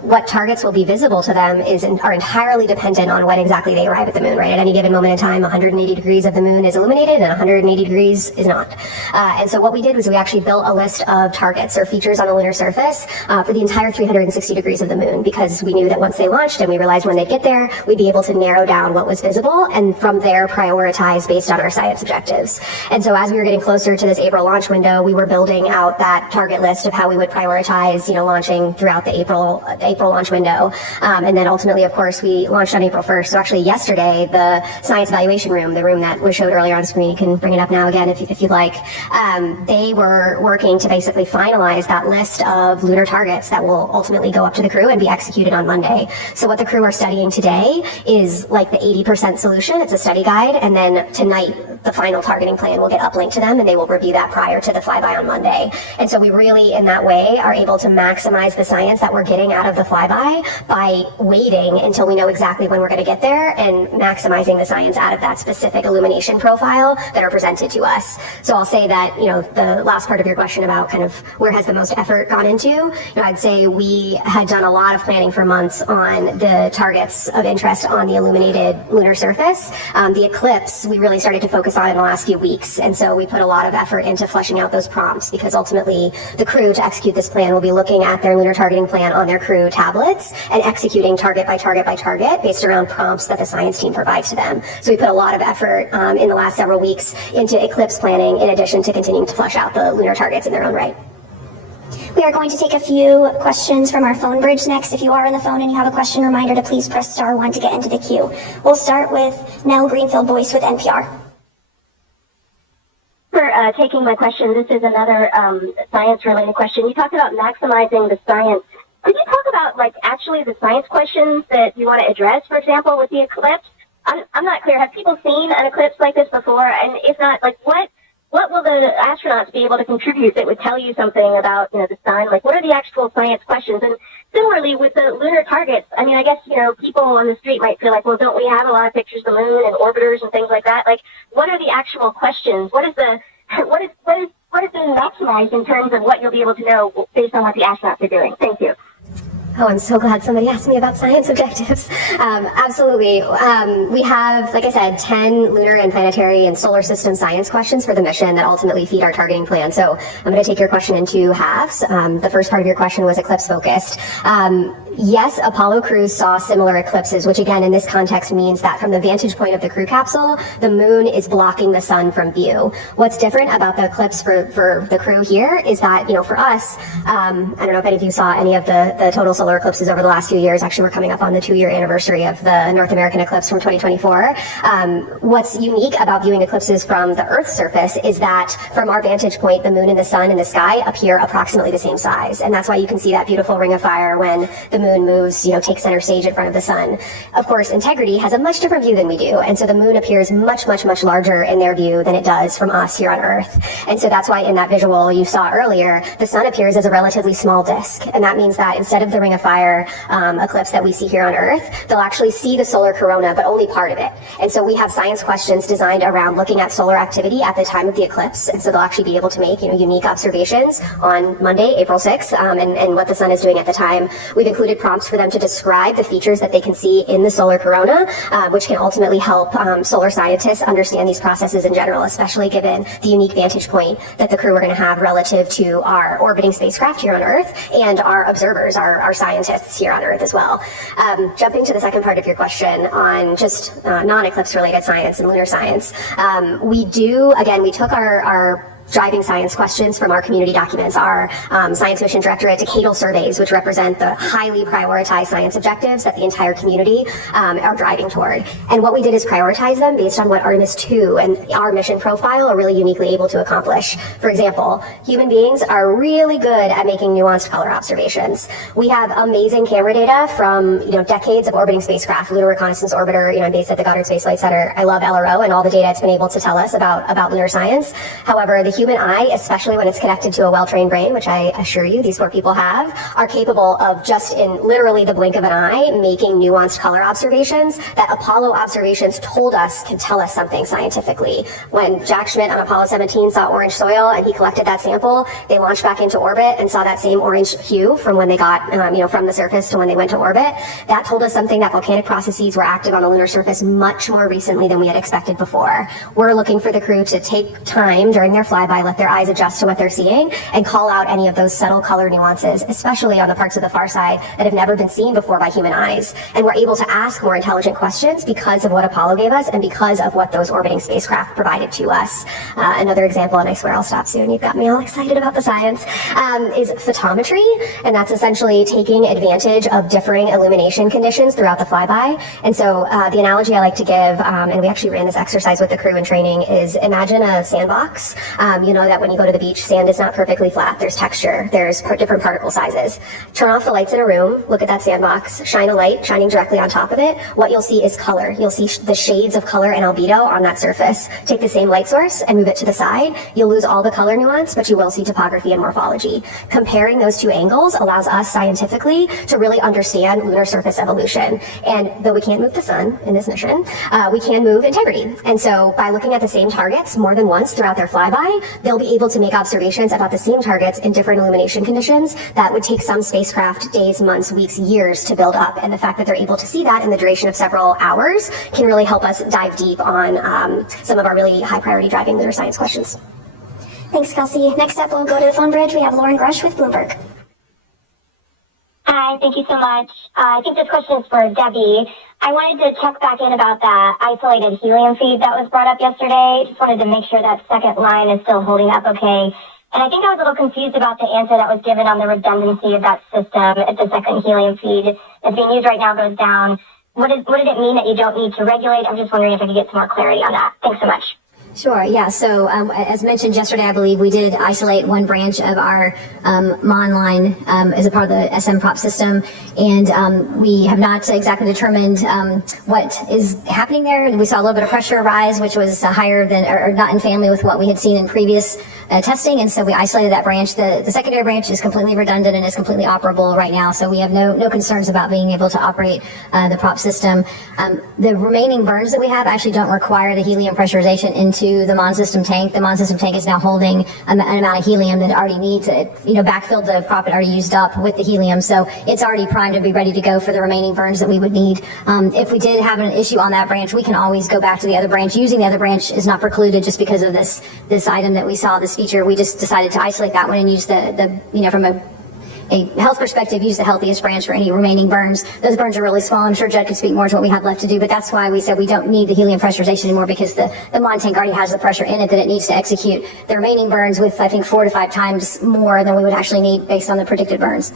what targets will be visible to them are entirely dependent on when exactly they arrive at the moon, right? At any given moment in time, 180 degrees of the moon is illuminated and 180 degrees is not. And so what we did was we actually built a list of targets or features on the lunar surface for the entire 360 degrees of the moon, because we knew that once they launched and we realized when they'd get there, we'd be able to narrow down what was visible and from there prioritize based on our science objectives. And so as we were getting closer to this April launch window, we were building out that target list of how we would prioritize, launching throughout the April launch window. And then ultimately, of course, we launched on April 1st. So actually yesterday, the science evaluation room, the room that was showed earlier on screen, you can bring it up now again if you'd like, they were working to basically finalize that list of lunar targets that will ultimately go up to the crew and be executed on Monday. So what the crew are studying today is like the 80% solution. It's a study guide. And then tonight, the final targeting plan will get uplinked to them, and they will review that prior to the flyby on Monday. And so we really, in that way, are able to maximize the science that we're getting out of the flyby by waiting until we know exactly when we're going to get there and maximizing the science out of that specific illumination profile that are presented to us. So I'll say that, the last part of your question about kind of where has the most effort gone into, I'd say we had done a lot of planning for months on the targets of interest on the illuminated lunar surface. The eclipse, we really started to focus on in the last few weeks. And so we put a lot of effort into fleshing out those prompts, because ultimately the crew, to execute this plan, will be looking at their lunar targeting plan on their crew tablets and executing target by target by target based around prompts that the science team provides to them. So we put a lot of effort in the last several weeks into eclipse planning, in addition to continuing to flesh out the lunar targets in their own right. We are going to take a few questions from our phone bridge next. If you are on the phone and you have a question, reminder to please press *1 to get into the queue. We'll start with Nell Greenfield-Boyce with NPR. For taking my question, this is another science-related question. You talked about maximizing the science. Could you talk about, actually the science questions that you want to address, for example, with the eclipse? I'm not clear. Have people seen an eclipse like this before? And if not, what will the astronauts be able to contribute that would tell you something about, the sun? What are the actual science questions? And similarly, with the lunar targets, I guess, people on the street might feel like, well, don't we have a lot of pictures of the moon and orbiters and things like that? What are the actual questions? What is being maximized in terms of what you'll be able to know based on what the astronauts are doing? Thank you. Oh, I'm so glad somebody asked me about science objectives. Absolutely. We have, like I said, 10 lunar and planetary and solar system science questions for the mission that ultimately feed our targeting plan. So I'm going to take your question in two halves. The first part of your question was eclipse focused. Yes, Apollo crews saw similar eclipses, which again in this context means that from the vantage point of the crew capsule, the moon is blocking the sun from view. What's different about the eclipse for the crew here is that, for us, I don't know if any of you saw any of the total solar eclipses over the last few years. Actually, we're coming up on the 2-year anniversary of the North American eclipse from 2024. What's unique about viewing eclipses from the Earth's surface is that from our vantage point, the moon and the sun in the sky appear approximately the same size. And that's why you can see that beautiful ring of fire when the moon moves, takes center stage in front of the sun. Of course, Integrity has a much different view than we do. And so the moon appears much, much, much larger in their view than it does from us here on Earth. And so that's why in that visual you saw earlier, the sun appears as a relatively small disk. And that means that instead of the ring of fire eclipse that we see here on Earth, they'll actually see the solar corona, but only part of it. And so we have science questions designed around looking at solar activity at the time of the eclipse. And so they'll actually be able to make, unique observations on Monday, April 6th, and what the sun is doing at the time. We've included prompts for them to describe the features that they can see in the solar corona, which can ultimately help solar scientists understand these processes in general, especially given the unique vantage point that the crew are going to have relative to our orbiting spacecraft here on Earth and our observers, our scientists here on Earth as well. Jumping to the second part of your question on just non-eclipse related science and lunar science, we took our driving science questions from our community documents, our science mission directorate decadal surveys, which represent the highly prioritized science objectives that the entire community are driving toward. And what we did is prioritize them based on what Artemis II and our mission profile are really uniquely able to accomplish. For example, human beings are really good at making nuanced color observations. We have amazing camera data from decades of orbiting spacecraft, Lunar Reconnaissance Orbiter, based at the Goddard Space Flight Center. I love LRO and all the data it's been able to tell us about lunar science. However, the human eye, especially when it's connected to a well-trained brain, which I assure you these 4 people have, are capable of just in literally the blink of an eye making nuanced color observations that Apollo observations told us can tell us something scientifically. When Jack Schmitt on Apollo 17 saw orange soil and he collected that sample, they launched back into orbit and saw that same orange hue from when they got from the surface to when they went to orbit. That told us something that volcanic processes were active on the lunar surface much more recently than we had expected before. We're looking for the crew to take time during their flyby, let their eyes adjust to what they're seeing, and call out any of those subtle color nuances, especially on the parts of the far side that have never been seen before by human eyes. And we're able to ask more intelligent questions because of what Apollo gave us and because of what those orbiting spacecraft provided to us. Another example, and I swear I'll stop soon, you've got me all excited about the science, is photometry. And that's essentially taking advantage of differing illumination conditions throughout the flyby. And so the analogy I like to give, and we actually ran this exercise with the crew in training, is imagine a sandbox. That when you go to the beach, sand is not perfectly flat. There's texture. There's different particle sizes. Turn off the lights in a room. Look at that sandbox. Shine a light shining directly on top of it. What you'll see is color. You'll see the shades of color and albedo on that surface. Take the same light source and move it to the side. You'll lose all the color nuance, but you will see topography and morphology. Comparing those 2 angles allows us scientifically to really understand lunar surface evolution. And though we can't move the sun in this mission, we can move Integrity. And so by looking at the same targets more than once throughout their flyby, they'll be able to make observations about the same targets in different illumination conditions that would take some spacecraft days, months, weeks, years to build up. And the fact that they're able to see that in the duration of several hours can really help us dive deep on some of our really high priority driving lunar science questions. Thanks, Kelsey. Next up, we'll go to the phone bridge. We have Lauren Grush with Bloomberg. Hi, thank you so much. I think this question is for Debbie. I wanted to check back in about that isolated helium feed that was brought up yesterday. Just wanted to make sure that second line is still holding up okay. And I think I was a little confused about the answer that was given on the redundancy of that system if the second helium feed that's being used right now goes down. What did it mean that you don't need to regulate? I'm just wondering if I could get some more clarity on that. Thanks so much. Sure, yeah. So as mentioned yesterday, I believe we did isolate one branch of our MON line as a part of the SM prop system, and we have not exactly determined what is happening there. We saw a little bit of pressure rise, which was higher than, or not in family with what we had seen in previous testing, and so we isolated that branch. The secondary branch is completely redundant and is completely operable right now, so we have no concerns about being able to operate the prop system. The remaining burns that we have actually don't require the helium pressurization into the MON system tank. The MON system tank is now holding an amount of helium that it already needs. It backfilled the prop it already used up with the helium, so it's already primed to be ready to go for the remaining burns that we would need. If we did have an issue on that branch, we can always go back to the other branch. Using the other branch is not precluded just because of this item that we saw, this feature. We just decided to isolate that one and use the from a a health perspective, use the healthiest branch for any remaining burns. Those burns are really small. I'm sure Judd could speak more to what we have left to do, but that's why we said we don't need the helium pressurization anymore, because the Mon tank already has the pressure in it that it needs to execute the remaining burns with, I think, 4 to 5 times more than we would actually need based on the predicted burns.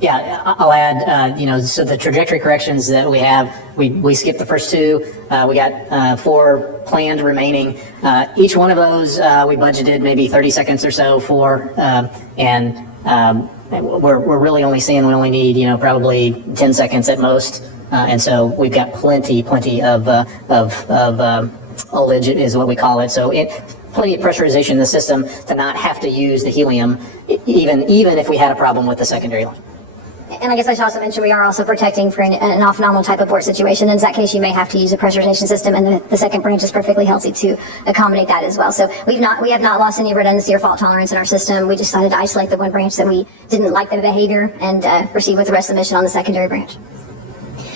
Yeah, I'll add, so the trajectory corrections that we have, we skipped the first 2. We got 4 planned remaining. Each one of those we budgeted maybe 30 seconds or so for, and we're really only saying we only need, probably 10 seconds at most. And so we've got plenty of ullage is what we call it. So plenty of pressurization in the system to not have to use the helium, even if we had a problem with the secondary line. And I guess I should also mention we are also protecting for an off-nominal type of port situation. In that case, you may have to use a pressurization system, and the second branch is perfectly healthy to accommodate that as well. So we have not lost any redundancy or fault tolerance in our system. We just decided to isolate the one branch that we didn't like the behavior and proceed with the rest of the mission on the secondary branch.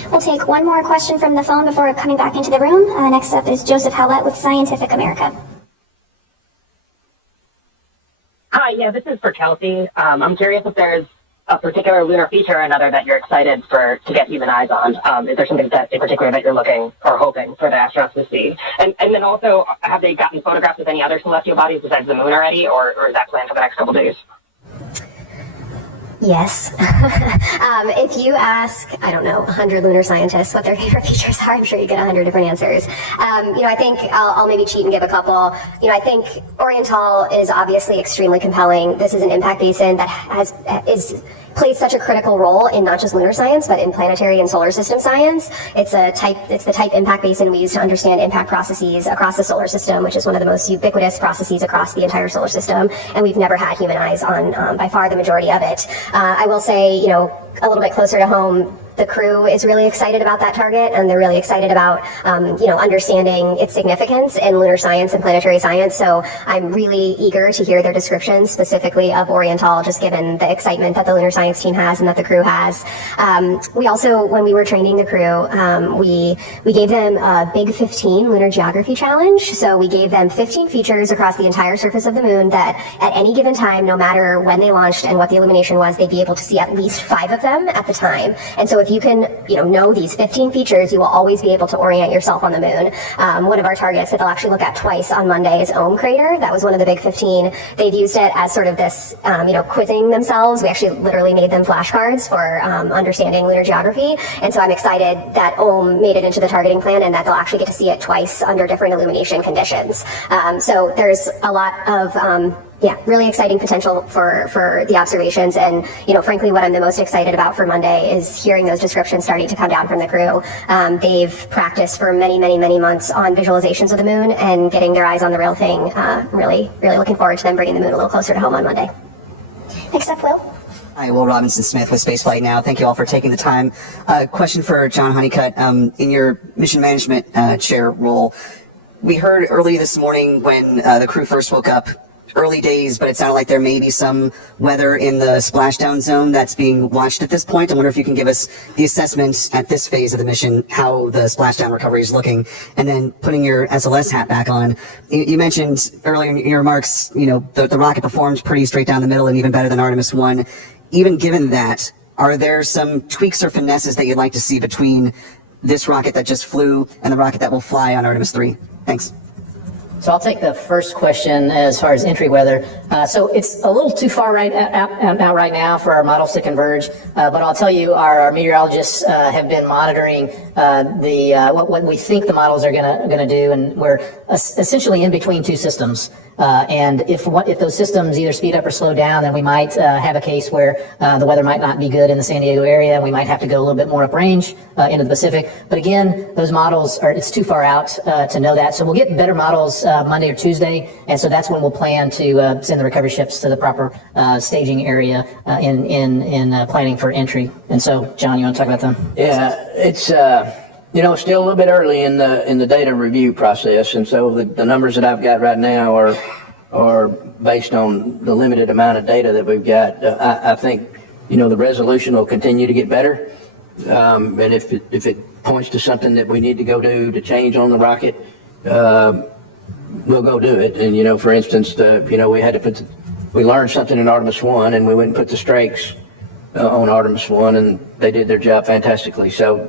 We'll take one more question from the phone before coming back into the room. Next up is Joseph Howlett with Scientific America. Hi, yeah, this is for Kelsey. I'm curious if there's a particular lunar feature or another that you're excited to get human eyes on. Is there something in particular that you're looking or hoping for the astronauts to see? And then also, have they gotten photographs of any other celestial bodies besides the moon already, or is that planned for the next couple days? Yes. If you ask, 100 lunar scientists what their favorite features are, I'm sure you get 100 different answers. I think I'll maybe cheat and give a couple. I think Oriental is obviously extremely compelling. This is an impact basin that plays such a critical role in not just lunar science, but in planetary and solar system science. It's the type impact basin we use to understand impact processes across the solar system, which is one of the most ubiquitous processes across the entire solar system. And we've never had human eyes on by far the majority of it. I will say, a little bit closer to home, the crew is really excited about that target, and they're really excited about, understanding its significance in lunar science and planetary science. So I'm really eager to hear their descriptions specifically of Oriental, just given the excitement that the lunar science team has and that the crew has. We also, when we were training the crew, we gave them a Big 15 lunar geography challenge. So we gave them 15 features across the entire surface of the moon that at any given time, no matter when they launched and what the illumination was, they'd be able to see at least 5 of them at the time. And so if you can, know these 15 features, you will always be able to orient yourself on the moon. One of our targets that they'll actually look at twice on Monday is Ohm Crater. That was one of the Big 15. They've used it as sort of this, quizzing themselves. We actually literally made them flashcards for understanding lunar geography. And so I'm excited that Ohm made it into the targeting plan and that they'll actually get to see it twice under different illumination conditions. So there's a lot of really exciting potential for the observations. And, frankly, what I'm the most excited about for Monday is hearing those descriptions starting to come down from the crew. They've practiced for many, many, many months on visualizations of the moon and getting their eyes on the real thing. Really, really looking forward to them bringing the moon a little closer to home on Monday. Next up, Will. Hi, Will Robinson-Smith with Spaceflight Now. Thank you all for taking the time. Question for John Honeycutt. In your mission management chair role, we heard early this morning when the crew first woke up, early days, but it sounded like there may be some weather in the splashdown zone that's being watched at this point. I wonder if you can give us the assessment at this phase of the mission, how the splashdown recovery is looking, and then putting your SLS hat back on. You mentioned earlier in your remarks, the rocket performed pretty straight down the middle and even better than Artemis I. Even given that, are there some tweaks or finesses that you'd like to see between this rocket that just flew and the rocket that will fly on Artemis III? Thanks. So I'll take the first question as far as entry weather. So it's a little too far out right now for our models to converge, but I'll tell you our meteorologists have been monitoring what we think the models are gonna do, and we're essentially in between two systems. And if those systems either speed up or slow down, then we might have a case where the weather might not be good in the San Diego area, and we might have to go a little bit more uprange into the Pacific. But again, those models it's too far out to know that. So we'll get better models Monday or Tuesday, and so that's when we'll plan to send the recovery ships to the proper staging area in planning for entry. And so, John, you want to talk about them? Yeah, it's still a little bit early in the data review process, and so the numbers that I've got right now are based on the limited amount of data that we've got. I think the resolution will continue to get better, and if it points to something that we need to go do to change on the rocket, we'll go do it. And for instance, we had to we learned something in Artemis I, and we went and put the strakes on Artemis I, and they did their job fantastically. So,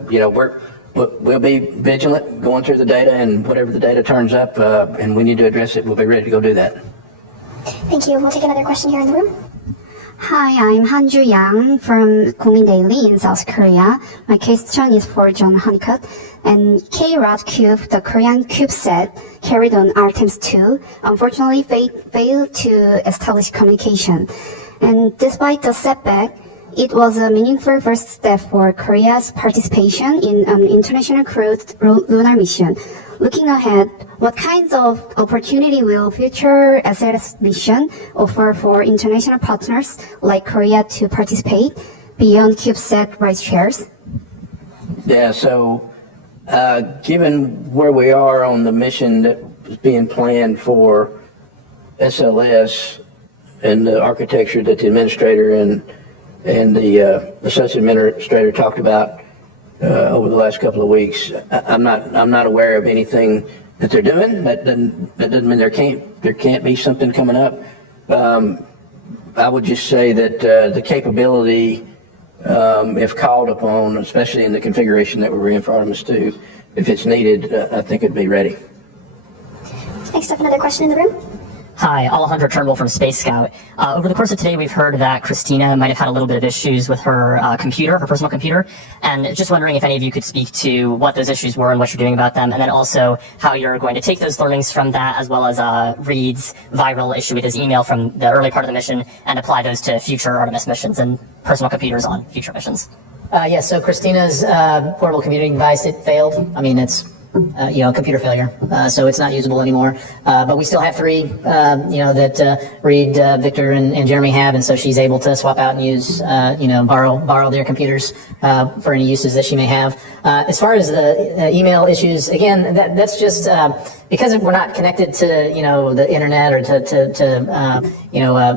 we'll be vigilant going through the data, and whatever the data turns up and we need to address it, we'll be ready to go do that. Thank you. We'll take another question here in the room. Hi, I'm Hanju Yang from Korean Daily in South Korea. My question is for John Honeycutt. And K-Rod Cube, the Korean CubeSat carried on Artemis II, unfortunately failed to establish communication. And despite the setback, it was a meaningful first step for Korea's participation in an international crewed lunar mission. Looking ahead, what kinds of opportunity will future SLS mission offer for international partners like Korea to participate beyond CubeSat ride shares? Yeah, so given where we are on the mission that was being planned for SLS and the architecture that the administrator and the associate administrator talked about over the last couple of weeks, I'm not aware of anything that they're doing. That doesn't mean there can't be something coming up. I would just say that the capability, if called upon, especially in the configuration that we're in for Artemis II, if it's needed, I think it'd be ready. Next up, another question in the room. Hi, Alejandro Turnbull from Space Scout. Over the course of today, we've heard that Christina might have had a little bit of issues with her computer, her personal computer, and just wondering if any of you could speak to what those issues were and what you're doing about them, and then also how you're going to take those learnings from that, as well as Reed's viral issue with his email from the early part of the mission, and apply those to future Artemis missions and personal computers on future missions. Yes, so Christina's portable computing device, it failed. I mean, it's computer failure, so it's not usable anymore. But we still have three, that Reed, Victor, and Jeremy have, and so she's able to swap out and use, borrow their computers for any uses that she may have. As far as the email issues, again, that's just because we're not connected to the internet or to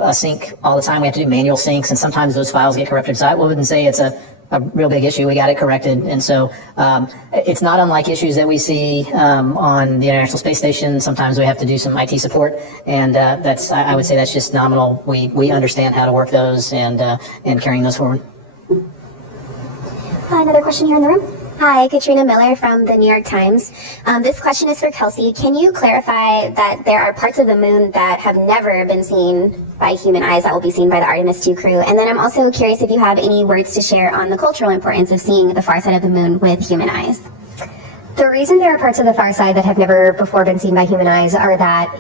a sync all the time. We have to do manual syncs, and sometimes those files get corrupted. So I wouldn't say it's a real big issue. We got it corrected, and so it's not unlike issues that we see on the International Space Station. Sometimes we have to do some IT support, and I would say that's just nominal. We understand how to work those and carrying those forward. Another question here in the room. Hi, Katrina Miller from the New York Times. This question is for Kelsey. Can you clarify that there are parts of the moon that have never been seen by human eyes that will be seen by the Artemis II crew? And then I'm also curious if you have any words to share on the cultural importance of seeing the far side of the moon with human eyes. The reason there are parts of the far side that have never before been seen by human eyes are that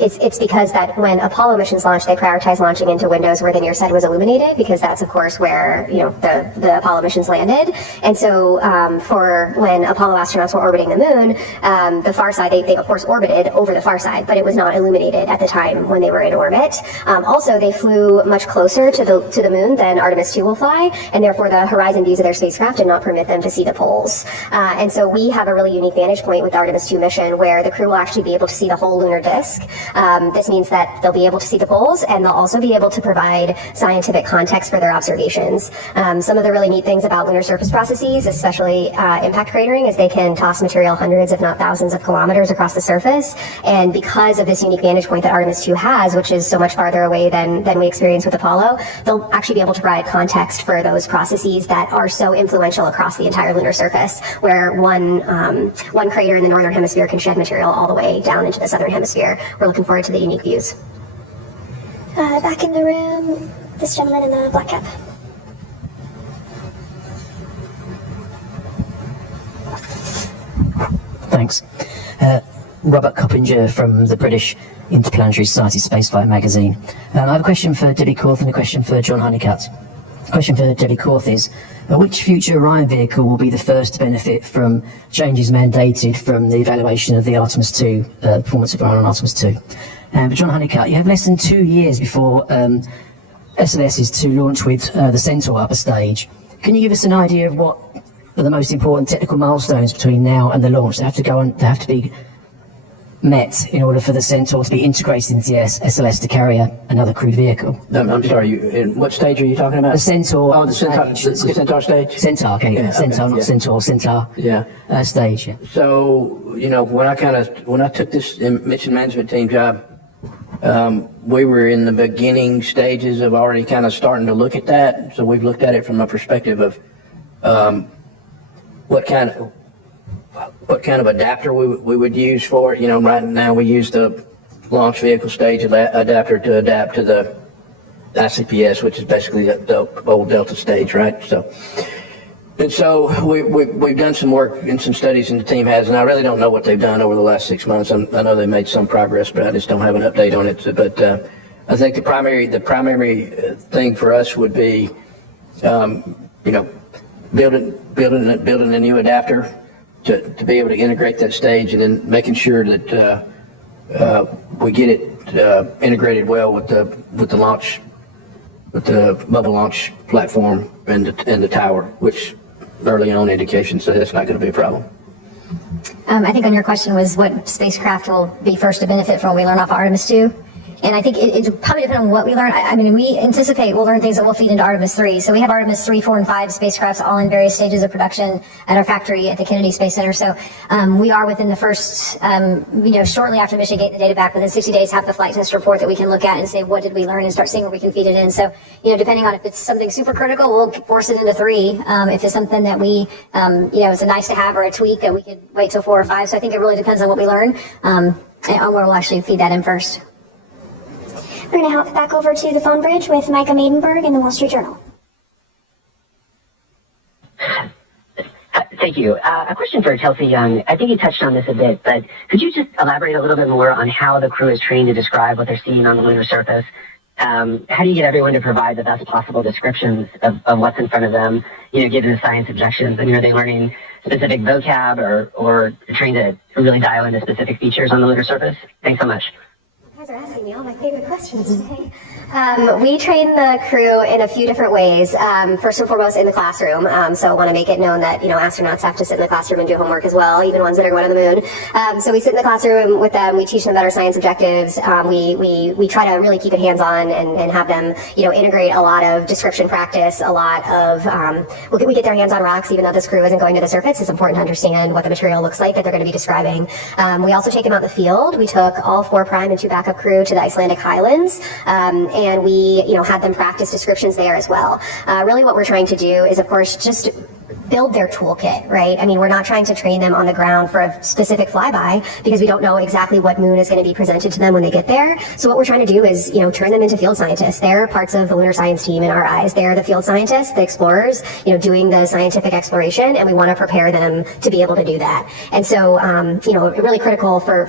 it's because that when Apollo missions launched, they prioritized launching into windows where the near side was illuminated, because that's of course where the Apollo missions landed. And so for when Apollo astronauts were orbiting the moon, the far side they of course orbited over the far side, but it was not illuminated at the time when they were in orbit. Also, they flew much closer to the moon than Artemis II will fly, and therefore the horizon views of their spacecraft did not permit them to see the poles. And so we have a really unique vantage point with the Artemis II mission, where the crew will actually be able to see the whole lunar disk. This means that they'll be able to see the poles, and they'll also be able to provide scientific context for their observations. Some of the really neat things about lunar surface processes, especially impact cratering, is they can toss material hundreds, if not thousands of kilometers across the surface. And because of this unique vantage point that Artemis II has, which is so much farther away than we experience with Apollo, they'll actually be able to provide context for those processes that are so influential across the entire lunar surface, where one crater in the northern hemisphere can shed material all the way down into the southern hemisphere. We're looking forward to the unique views. Back in the room, this gentleman in the black cap. Thanks. Robert Coppinger from the British Interplanetary Society Spaceflight magazine. I have a question for Debbie Korth and a question for John Honeycutt. The question for Debbie Korth is, which future Orion vehicle will be the first to benefit from changes mandated from the evaluation of the Artemis II, performance of Orion on Artemis II? And for John Honeycutt, you have less than 2 years before SLS is to launch with the Centaur upper stage. Can you give us an idea of what are the most important technical milestones between now and the launch? They have to be met in order for the Centaur to be integrated into the SLS to carry another crewed vehicle. I'm sorry, in what stage are you talking about? The Centaur. Oh, the Centaur stage? Centaur, okay. Yeah, Centaur, okay, not yeah. Centaur, Centaur stage, yeah. So, when I took this mission management team job We were in the beginning stages of already kind of starting to look at that. So we've looked at it from a perspective of what kind of adapter we would use for it. Right now we use the launch vehicle stage adapter to adapt to the ICPS, which is basically the old Delta stage, right? So we've done some work and some studies, and the team has, and I really don't know what they've done over the last 6 months. I know they made some progress, but I just don't have an update on it. But I think the primary thing for us would be, building a new adapter to be able to integrate that stage, and then making sure that we get it integrated well with the launch, with the mobile launch platform and the tower, which early on indications say that's not going to be a problem. I think on your question was what spacecraft will be first to benefit from what we learn off Artemis II. And I think it probably depends on what we learn. I mean, we anticipate we'll learn things that will feed into Artemis 3. So we have Artemis 3, 4, and 5 spacecrafts all in various stages of production at our factory at the Kennedy Space Center. So we are within the first, shortly after mission getting the data back, within 60 days, have the flight test report that we can look at and say, what did we learn, and start seeing where we can feed it in. So, depending on if it's something super critical, we'll force it into 3. If it's something that we, it's a nice to have or a tweak, that we could wait till 4 or 5. So I think it really depends on what we learn and where we'll actually feed that in first. We're going to hop back over to the phone bridge with Micah Maidenberg in the Wall Street Journal. Thank you. A question for Chelsea Young. I think you touched on this a bit, but could you just elaborate a little bit more on how the crew is trained to describe what they're seeing on the lunar surface? How do you get everyone to provide the best possible descriptions of what's in front of them, given the science objections? I mean, are they learning specific vocab or trained to really dial into specific features on the lunar surface? Thanks so much. You guys are asking me all my favorite questions today. We train the crew in a few different ways. First and foremost, in the classroom. So I want to make it known that, astronauts have to sit in the classroom and do homework as well, even ones that are going to the moon. So we sit in the classroom with them. We teach them about our science objectives. We try to really keep it hands-on and have them, integrate a lot of description practice, a lot of, we get their hands on rocks, even though this crew isn't going to the surface. It's important to understand what the material looks like that they're going to be describing. We also take them out in the field. We took all 4 prime and 2 backup crew to the Icelandic Highlands, and we, had them practice descriptions there as well. Really what we're trying to do is, of course, just build their toolkit, right? I mean, we're not trying to train them on the ground for a specific flyby because we don't know exactly what moon is going to be presented to them when they get there. So what we're trying to do is, turn them into field scientists. They're parts of the lunar science team in our eyes. They're the field scientists, the explorers, doing the scientific exploration, and we want to prepare them to be able to do that. And so, really critical for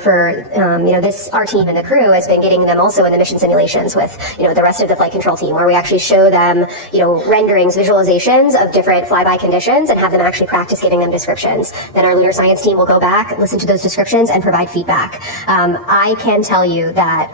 our team and the crew has been getting them also in the mission simulations with, the rest of the flight control team, where we actually show them, renderings, visualizations of different flyby conditions and have them actually practice giving them descriptions. Then our lunar science team will go back, listen to those descriptions, and provide feedback. I can tell you that,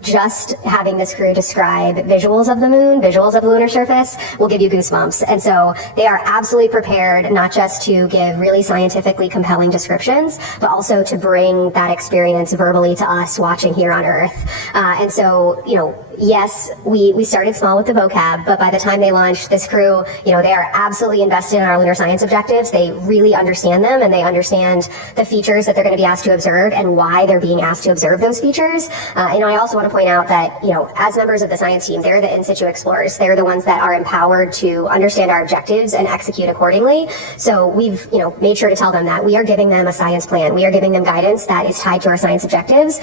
just having this crew describe visuals of the moon, visuals of the lunar surface, will give you goosebumps. And so they are absolutely prepared not just to give really scientifically compelling descriptions, but also to bring that experience verbally to us watching here on Earth. And so, yes, we started small with the vocab, but by the time they launched, this crew, they are absolutely invested in our lunar science objectives. They really understand them, and they understand the features that they're going to be asked to observe and why they're being asked to observe those features. And I also want to point out that, as members of the science team, they're the in situ explorers. They're the ones that are empowered to understand our objectives and execute accordingly. So we've, made sure to tell them that we are giving them a science plan. We are giving them guidance that is tied to our science objectives.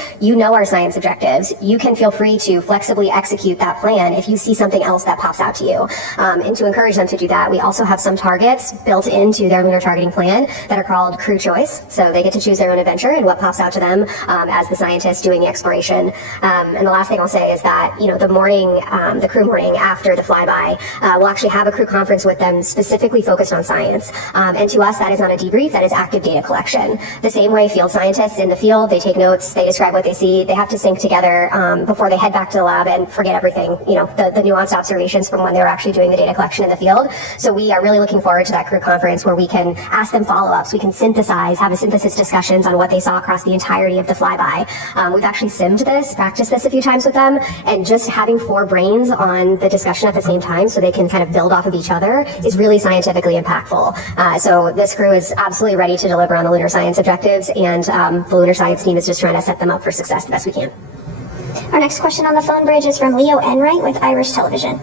Our science objectives. You can feel free to flexibly execute that plan if you see something else that pops out to you. And to encourage them to do that, we also have some targets built into their lunar targeting plan that are called crew choice. So they get to choose their own adventure and what pops out to them as the scientists doing the exploration. And the last thing I'll say is that, the crew morning after the flyby, we'll actually have a crew conference with them specifically focused on science. And to us, that is not a debrief, that is active data collection. The same way field scientists in the field, they take notes, they describe what they see, they have to sync together before they head back to the lab and forget everything, the nuanced observations from when they were actually doing the data collection in the field. So we are really looking forward to that crew conference where we can ask them follow-ups, we can have a synthesis discussions on what they saw across the entirety of the flyby. We've actually simmed this, practiced this a few times with them, and just having 4 brains on the discussion at the same time so they can kind of build off of each other is really scientifically impactful. So this crew is absolutely ready to deliver on the lunar science objectives, and the lunar science team is just trying to set them up for success the best we can. Our next question on the phone bridge is from Leo Enright with Irish Television.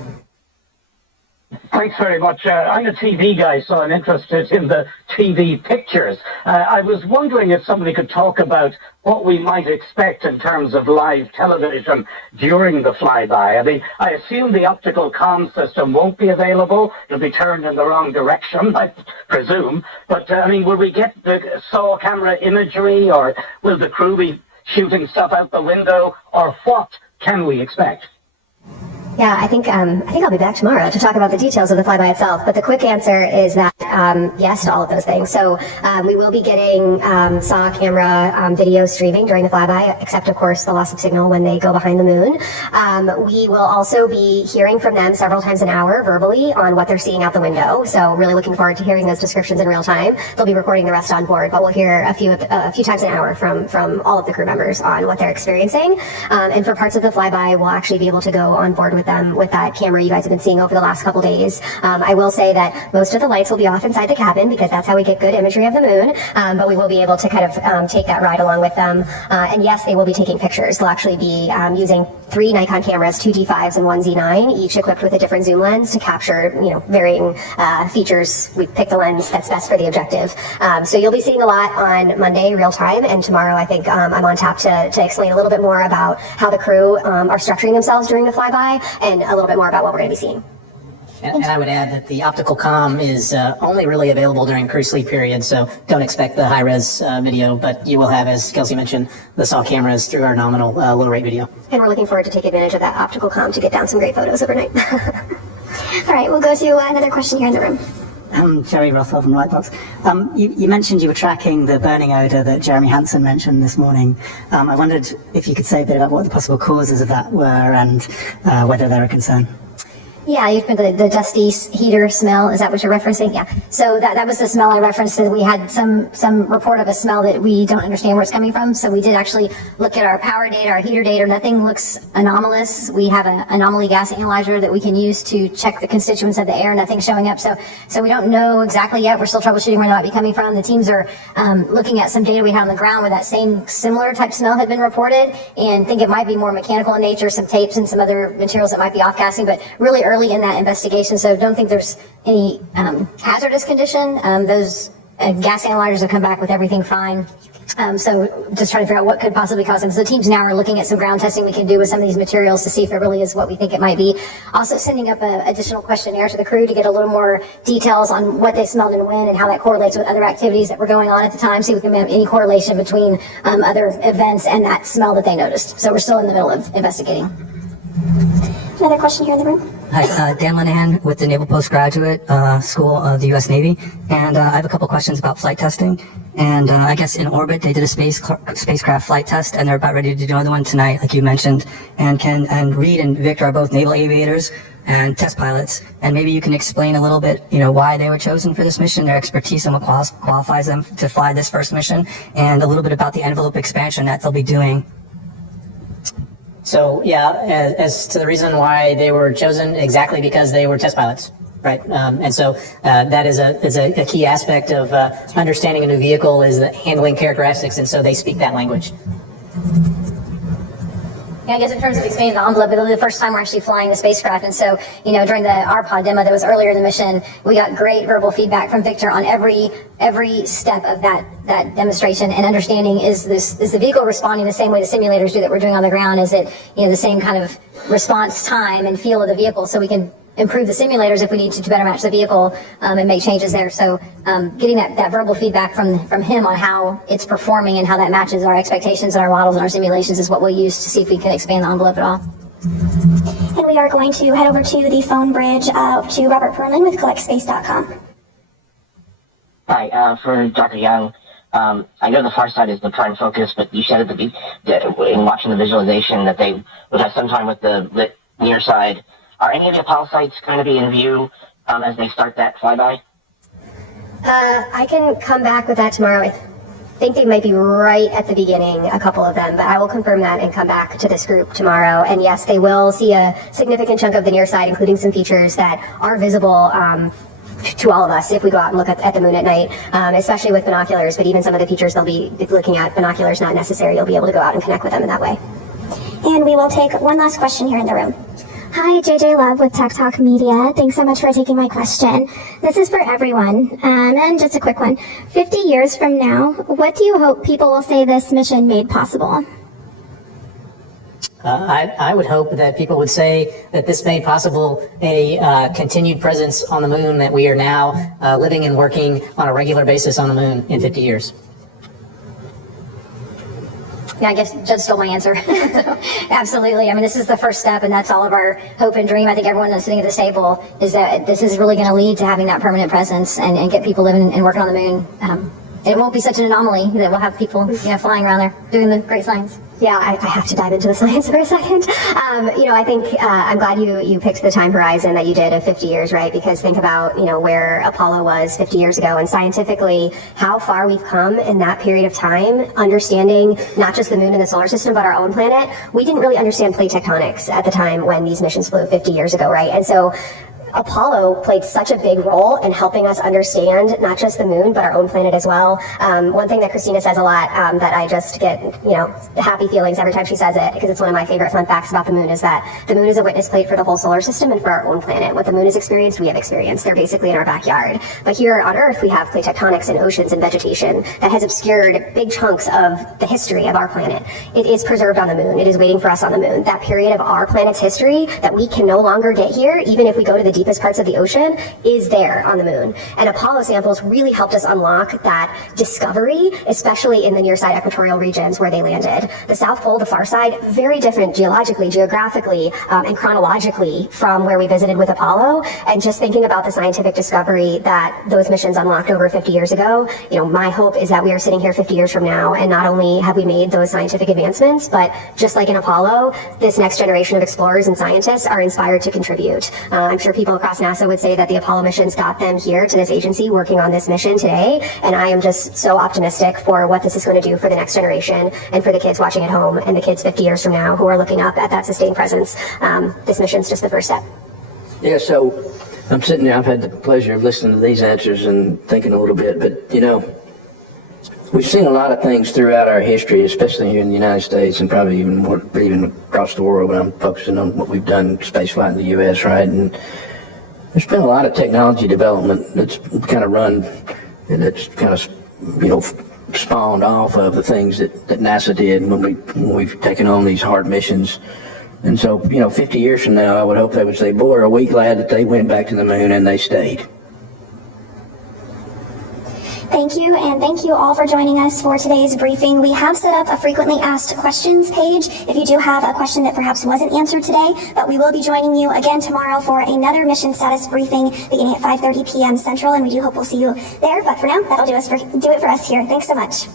Thanks very much. I'm a TV guy, so I'm interested in the TV pictures. I was wondering if somebody could talk about what we might expect in terms of live television during the flyby. I mean, I assume the optical comm system won't be available. It'll be turned in the wrong direction, I presume. But, I mean, will we get the SAW camera imagery, or will the crew be shooting stuff out the window, or what can we expect? Yeah, I think I'll be back tomorrow to talk about the details of the flyby itself. But the quick answer is that yes to all of those things. So we will be getting SAW camera video streaming during the flyby, except of course the loss of signal when they go behind the moon. We will also be hearing from them several times an hour verbally on what they're seeing out the window. So really looking forward to hearing those descriptions in real time. They'll be recording the rest on board, but we'll hear a few times an hour from all of the crew members on what they're experiencing. And for parts of the flyby, we'll actually be able to go on board with them with that camera you guys have been seeing over the last couple days. I will say that most of the lights will be off inside the cabin because that's how we get good imagery of the moon, but we will be able to kind of take that ride along with them. And yes, they will be taking pictures. They'll actually be using 3 Nikon cameras, 2 D5s and 1 Z9, each equipped with a different zoom lens to capture, varying features. We pick the lens that's best for the objective. So you'll be seeing a lot on Monday, real time, and tomorrow I think I'm on tap to explain a little bit more about how the crew are structuring themselves during the flyby and a little bit more about what we're going to be seeing. And I would add that the optical comm is only really available during crew sleep period, so don't expect the high-res video, but you will have, as Kelsey mentioned, the SAW cameras through our nominal low-rate video. And we're looking forward to take advantage of that optical comm to get down some great photos overnight. All right, we'll go to another question here in the room. Jerry Rothwell from Lightbox. You mentioned you were tracking the burning odor that Jeremy Hansen mentioned this morning. I wondered if you could say a bit about what the possible causes of that were and whether they're a concern. Yeah, you put the dusty heater smell. Is that what you're referencing? Yeah. So that was the smell I referenced. That we had some report of a smell that we don't understand where it's coming from. So we did actually look at our power data, our heater data. Nothing looks anomalous. We have an anomaly gas analyzer that we can use to check the constituents of the air. Nothing's showing up. So we don't know exactly yet. We're still troubleshooting where that might be coming from. The teams are looking at some data we had on the ground where that same similar type smell had been reported, and think it might be more mechanical in nature, some tapes and some other materials that might be off-gassing, but really early in that investigation, so don't think there's any hazardous condition. Those gas analyzers have come back with everything fine. So just trying to figure out what could possibly cause them. So the teams now are looking at some ground testing we can do with some of these materials to see if it really is what we think it might be. Also sending up an additional questionnaire to the crew to get a little more details on what they smelled and when and how that correlates with other activities that were going on at the time, see if we can have any correlation between other events and that smell that they noticed. So we're still in the middle of investigating. Another question here in the room. Hi, Dan Linehan with the Naval Postgraduate School of the U.S. Navy, and I have a couple questions about flight testing. And I guess in orbit they did a spacecraft flight test, and they're about ready to do another one tonight, like you mentioned. And Reed and Victor are both naval aviators and test pilots, and maybe you can explain a little bit, why they were chosen for this mission, their expertise and what qualifies them to fly this first mission, and a little bit about the envelope expansion that they'll be doing. So yeah, as to the reason why they were chosen, exactly because they were test pilots, right? And so that is a key aspect of understanding a new vehicle is the handling characteristics, and so they speak that language. Yeah, I guess in terms of expanding the envelope, it'll be the first time we're actually flying the spacecraft. And so, during the RPOD demo that was earlier in the mission, we got great verbal feedback from Victor on every step of that demonstration, and understanding is the vehicle responding the same way the simulators do that we're doing on the ground? Is it, the same kind of response time and feel of the vehicle, so we can improve the simulators if we need to better match the vehicle and make changes there. So getting that verbal feedback from him on how it's performing and how that matches our expectations and our models and our simulations is what we'll use to see if we can expand the envelope at all. And we are going to head over to the phone bridge to Robert Perlman with collectspace.com. Hi, for Dr. Young. I know the far side is the prime focus, but you said in watching the visualization that they would have some time with the lit near side. Are any of the Apollo sites going to be in view as they start that flyby? I can come back with that tomorrow. I think they might be right at the beginning, a couple of them, but I will confirm that and come back to this group tomorrow. And yes, they will see a significant chunk of the near side, including some features that are visible to all of us if we go out and look at the moon at night, especially with binoculars, but even some of the features they'll be looking at, binoculars not necessary, you'll be able to go out and connect with them in that way. And we will take one last question here in the room. Hi, JJ Love with Tech Talk Media. Thanks so much for taking my question. This is for everyone, and just a quick one. 50 years from now, what do you hope people will say this mission made possible? I would hope that people would say that this made possible a continued presence on the moon, that we are now living and working on a regular basis on the moon in 50 years. Yeah, I guess Judd stole my answer. So, absolutely. I mean, this is the first step, and that's all of our hope and dream. I think everyone that's sitting at this table is that this is really going to lead to having that permanent presence and get people living and working on the moon. It won't be such an anomaly that we'll have people, flying around there doing the great science. Yeah, I have to dive into the science for a second. I think I'm glad you picked the time horizon that you did of 50 years, right? Because think about, where Apollo was 50 years ago, and scientifically how far we've come in that period of time, understanding not just the moon and the solar system, but our own planet. We didn't really understand plate tectonics at the time when these missions flew 50 years ago, right? And so Apollo played such a big role in helping us understand not just the moon, but our own planet as well. One thing that Christina says a lot that I just get, happy feelings every time she says it, because it's one of my favorite fun facts about the moon, is that the moon is a witness plate for the whole solar system and for our own planet. What the moon has experienced, we have experienced. They're basically in our backyard. But here on Earth, we have plate tectonics and oceans and vegetation that has obscured big chunks of the history of our planet. It is preserved on the moon. It is waiting for us on the moon. That period of our planet's history that we can no longer get here, even if we go to the deepest parts of the ocean, is there on the moon. And Apollo samples really helped us unlock that discovery, especially in the near side equatorial regions where they landed. The South Pole, the far side, very different geologically, geographically, and chronologically from where we visited with Apollo. And just thinking about the scientific discovery that those missions unlocked over 50 years ago, my hope is that we are sitting here 50 years from now, and not only have we made those scientific advancements, but just like in Apollo, this next generation of explorers and scientists are inspired to contribute. I'm sure people across NASA would say that the Apollo missions got them here to this agency working on this mission today, and I am just so optimistic for what this is going to do for the next generation and for the kids watching at home and the kids 50 years from now who are looking up at that sustained presence. This mission's just the first step. Yeah, so I'm sitting there, I've had the pleasure of listening to these answers and thinking a little bit, but we've seen a lot of things throughout our history, especially here in the United States and probably even across the world, but I'm focusing on what we've done spaceflight in the U.S., right? And there's been a lot of technology development that's kind of spawned off of the things that NASA did when we've taken on these hard missions. And so, 50 years from now, I would hope they would say, boy, are we glad that they went back to the moon and they stayed. Thank you, and thank you all for joining us for today's briefing. We have set up a frequently asked questions page if you do have a question that perhaps wasn't answered today, but we will be joining you again tomorrow for another mission status briefing beginning at 5:30 p.m. Central, and we do hope we'll see you there. But for now, that'll do it for us here. Thanks so much.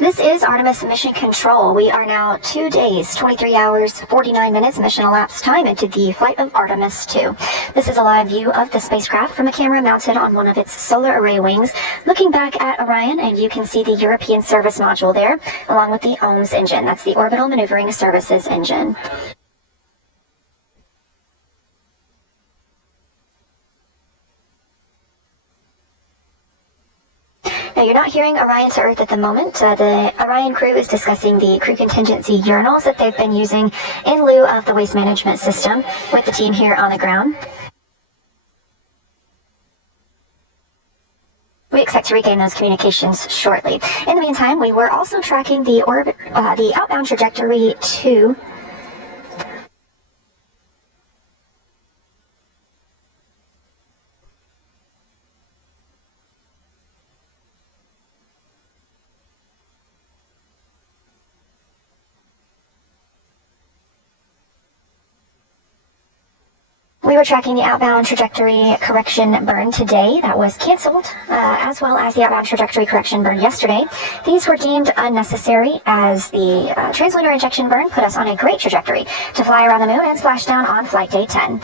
This is Artemis Mission Control. We are now 2 days, 23 hours, 49 minutes mission elapsed time into the flight of Artemis II. This is a live view of the spacecraft from a camera mounted on one of its solar array wings, looking back at Orion, and you can see the European service module there, along with the OMS engine. That's the Orbital Maneuvering Services engine. Now, you're not hearing Orion to Earth at the moment. The Orion crew is discussing the crew contingency urinals that they've been using in lieu of the waste management system with the team here on the ground. We expect to regain those communications shortly. In the meantime, we were also tracking the outbound trajectory to We were tracking the outbound trajectory correction burn today. That was canceled, as well as the outbound trajectory correction burn yesterday. These were deemed unnecessary as the translunar injection burn put us on a great trajectory to fly around the moon and splash down on flight day 10.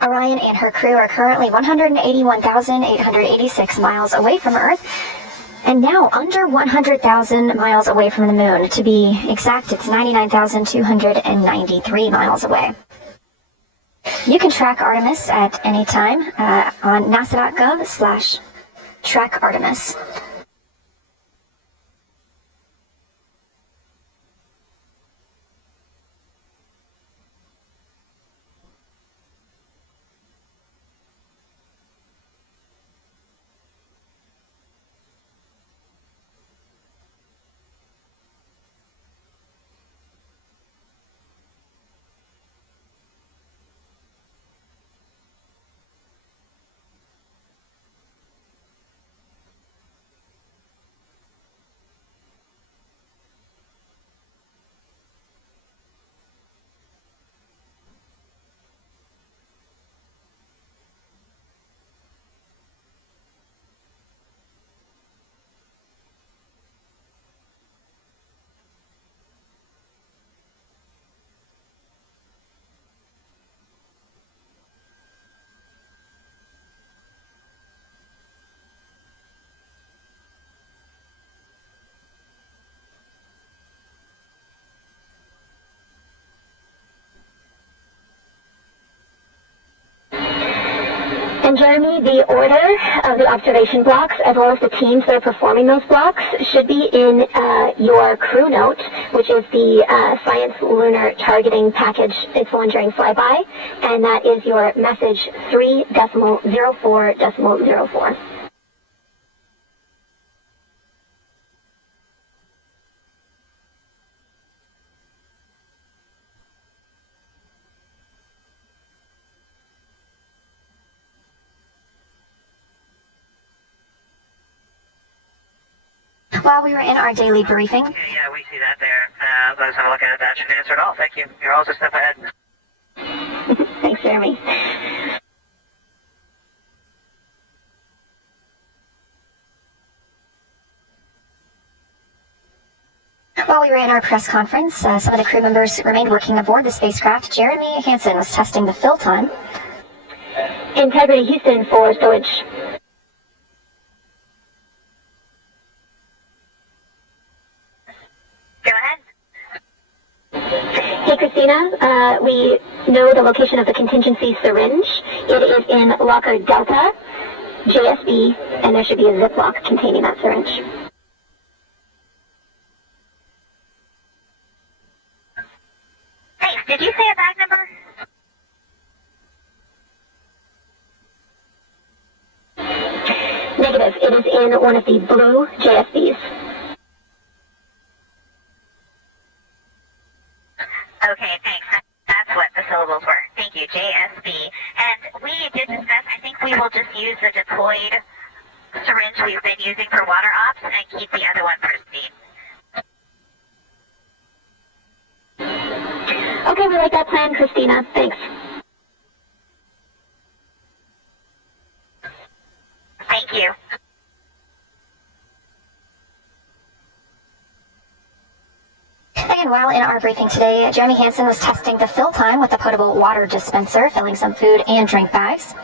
Orion and her crew are currently 181,886 miles away from Earth, and now under 100,000 miles away from the moon. To be exact, it's 99,293 miles away. You can track Artemis at any time on nasa.gov/track Artemis. And Jeremy, the order of the observation blocks, as well as the teams that are performing those blocks, should be in your crew note, which is the Science Lunar Targeting Package. It's one during flyby, and that is your message 3.04.04. While we were in our daily briefing. Yeah, we see that there. Let us have a look at it. That should answer it all. Thank you. You're always a step ahead. Thanks, Jeremy. While we were in our press conference, some of the crew members remained working aboard the spacecraft. Jeremy Hansen was testing the fill time. Integrity Houston for storage. Go ahead. Hey, Christina, we know the location of the contingency syringe. It is in locker Delta, JSB, and there should be a Ziploc containing that syringe. Hey, did you say a bag number? Negative. It is in one of the blue JSBs. Okay, thanks. That's what the syllables were. Thank you, JSB. And we did discuss, I think we will just use the deployed syringe we've been using for water ops and keep the other one pristine. Okay, we like that plan, Christina. Thanks. Thank you. And while in our briefing today, Jeremy Hansen was testing the fill time with the potable water dispenser, filling some food and drink bags.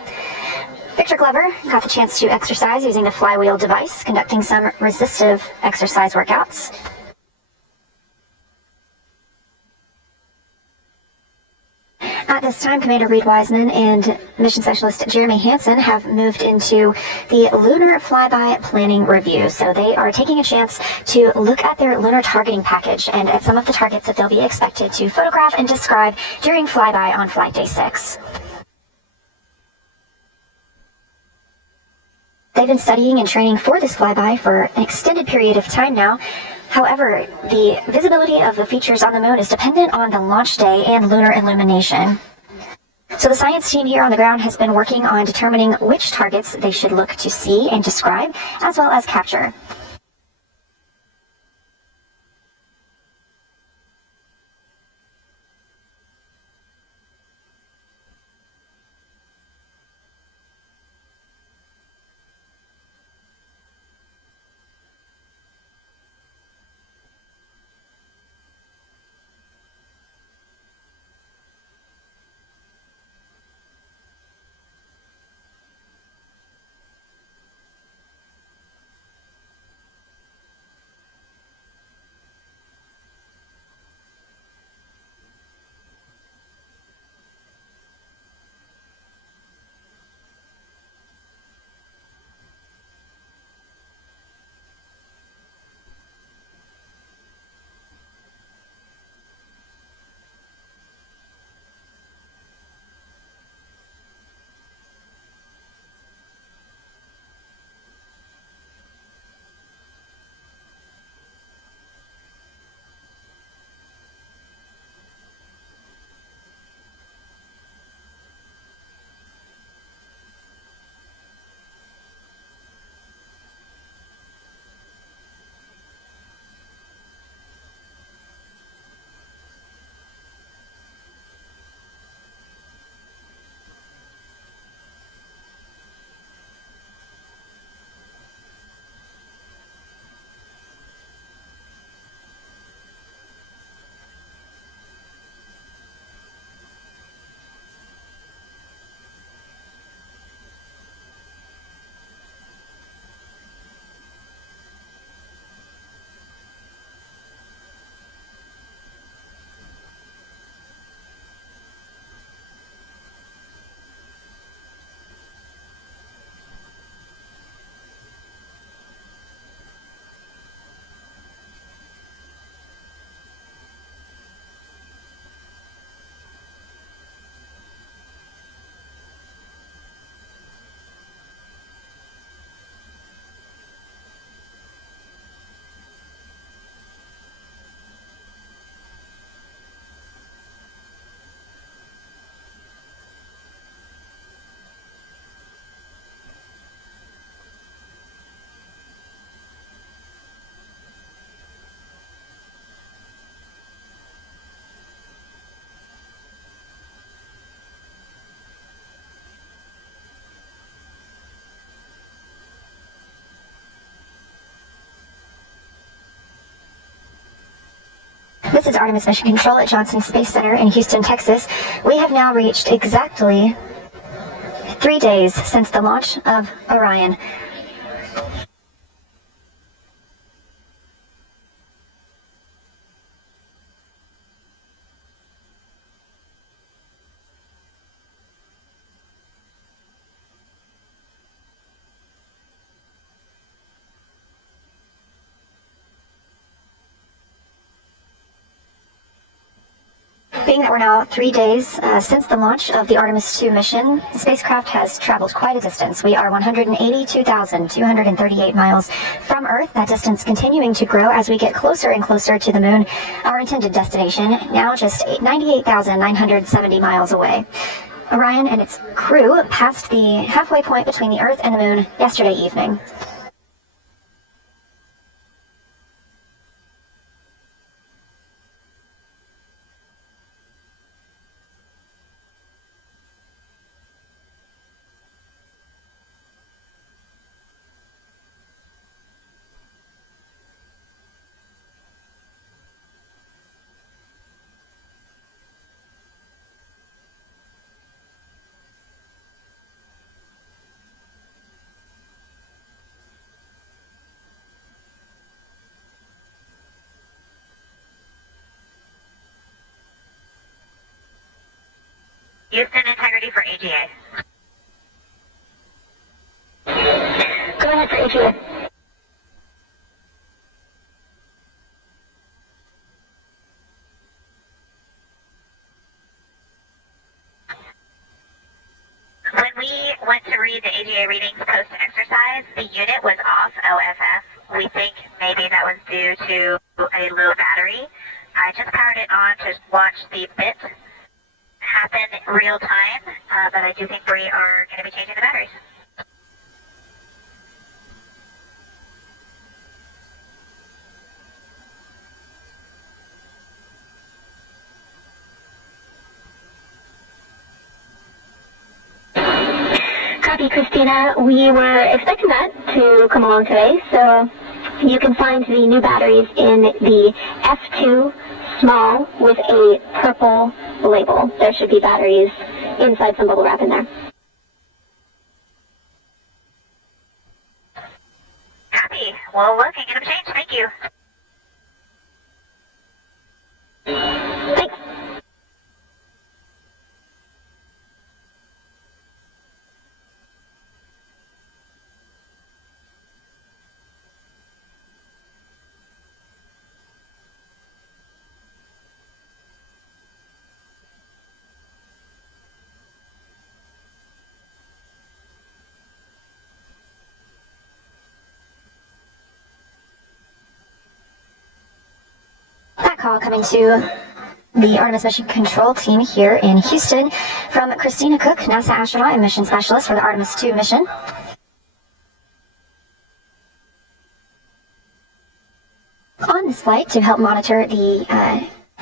Victor Glover got the chance to exercise using the flywheel device, conducting some resistive exercise workouts. At this time, Commander Reed Wiseman and Mission Specialist Jeremy Hansen have moved into the Lunar Flyby Planning Review. So they are taking a chance to look at their lunar targeting package and at some of the targets that they'll be expected to photograph and describe during flyby on Flight Day 6. They've been studying and training for this flyby for an extended period of time now. However, the visibility of the features on the moon is dependent on the launch day and lunar illumination. So the science team here on the ground has been working on determining which targets they should look to see and describe, as well as capture. This is Artemis Mission Control at Johnson Space Center in Houston, Texas. We have now reached exactly 3 days since the launch of Orion. Being that we're now 3 days since the launch of the Artemis II mission, the spacecraft has traveled quite a distance. We are 182,238 miles from Earth, that distance continuing to grow as we get closer and closer to the moon, our intended destination, now just 98,970 miles away. Orion and its crew passed the halfway point between the Earth and the moon yesterday evening. Houston integrity for AGA. Go ahead for AGA. When we went to read the AGA readings post-exercise, the unit was off OFF. We think maybe that was due to a low battery. I just powered it on to watch the bit happen real time, but I do think we are going to be changing the batteries. Copy, Christina. We were expecting that to come along today, so you can find the new batteries in the F2 small with a purple label. There should be batteries inside some bubble wrap in there. Copy. Well, look, I'm going to change. Thank you. Thanks. That call coming to the Artemis Mission Control Team here in Houston from Christina Cook, NASA astronaut and mission specialist for the Artemis II mission. On this flight, to help monitor the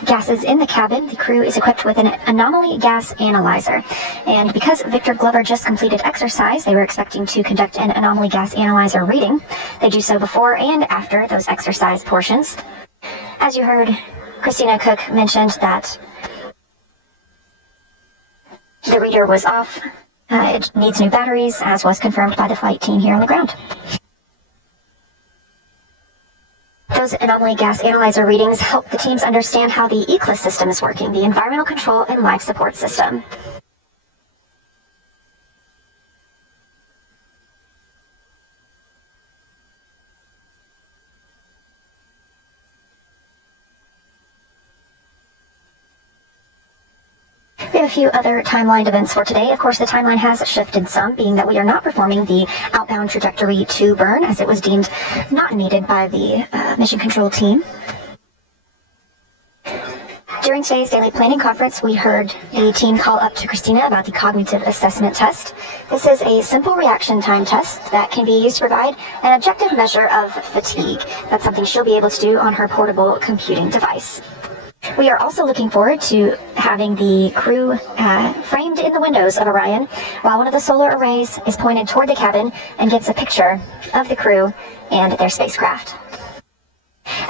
gases in the cabin, the crew is equipped with an anomaly gas analyzer. And because Victor Glover just completed exercise, they were expecting to conduct an anomaly gas analyzer reading. They do so before and after those exercise portions. As you heard, Christina Cook mentioned that the reader was off. It needs new batteries, as was confirmed by the flight team here on the ground. Those anomaly gas analyzer readings help the teams understand how the ECLIS system is working, the environmental control and life support system. We have a few other timeline events for today. Of course, the timeline has shifted some, being that we are not performing the outbound trajectory to burn, as it was deemed not needed by the mission control team. During today's daily planning conference, we heard the team call up to Christina about the cognitive assessment test. This is a simple reaction time test that can be used to provide an objective measure of fatigue. That's something she'll be able to do on her portable computing device. We are also looking forward to having the crew framed in the windows of Orion while one of the solar arrays is pointed toward the cabin and gets a picture of the crew and their spacecraft.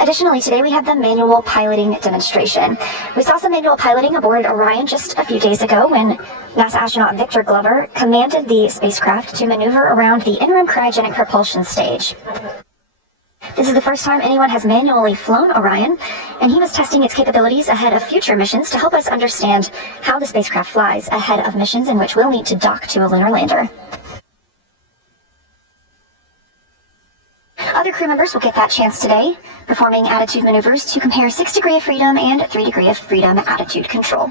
Additionally, today we have the manual piloting demonstration. We saw some manual piloting aboard Orion just a few days ago when NASA astronaut Victor Glover commanded the spacecraft to maneuver around the interim cryogenic propulsion stage. This is the first time anyone has manually flown Orion, and he was testing its capabilities ahead of future missions to help us understand how the spacecraft flies ahead of missions in which we'll need to dock to a lunar lander. Other crew members will get that chance today, performing attitude maneuvers to compare 6 degrees of freedom and 3 degrees of freedom attitude control.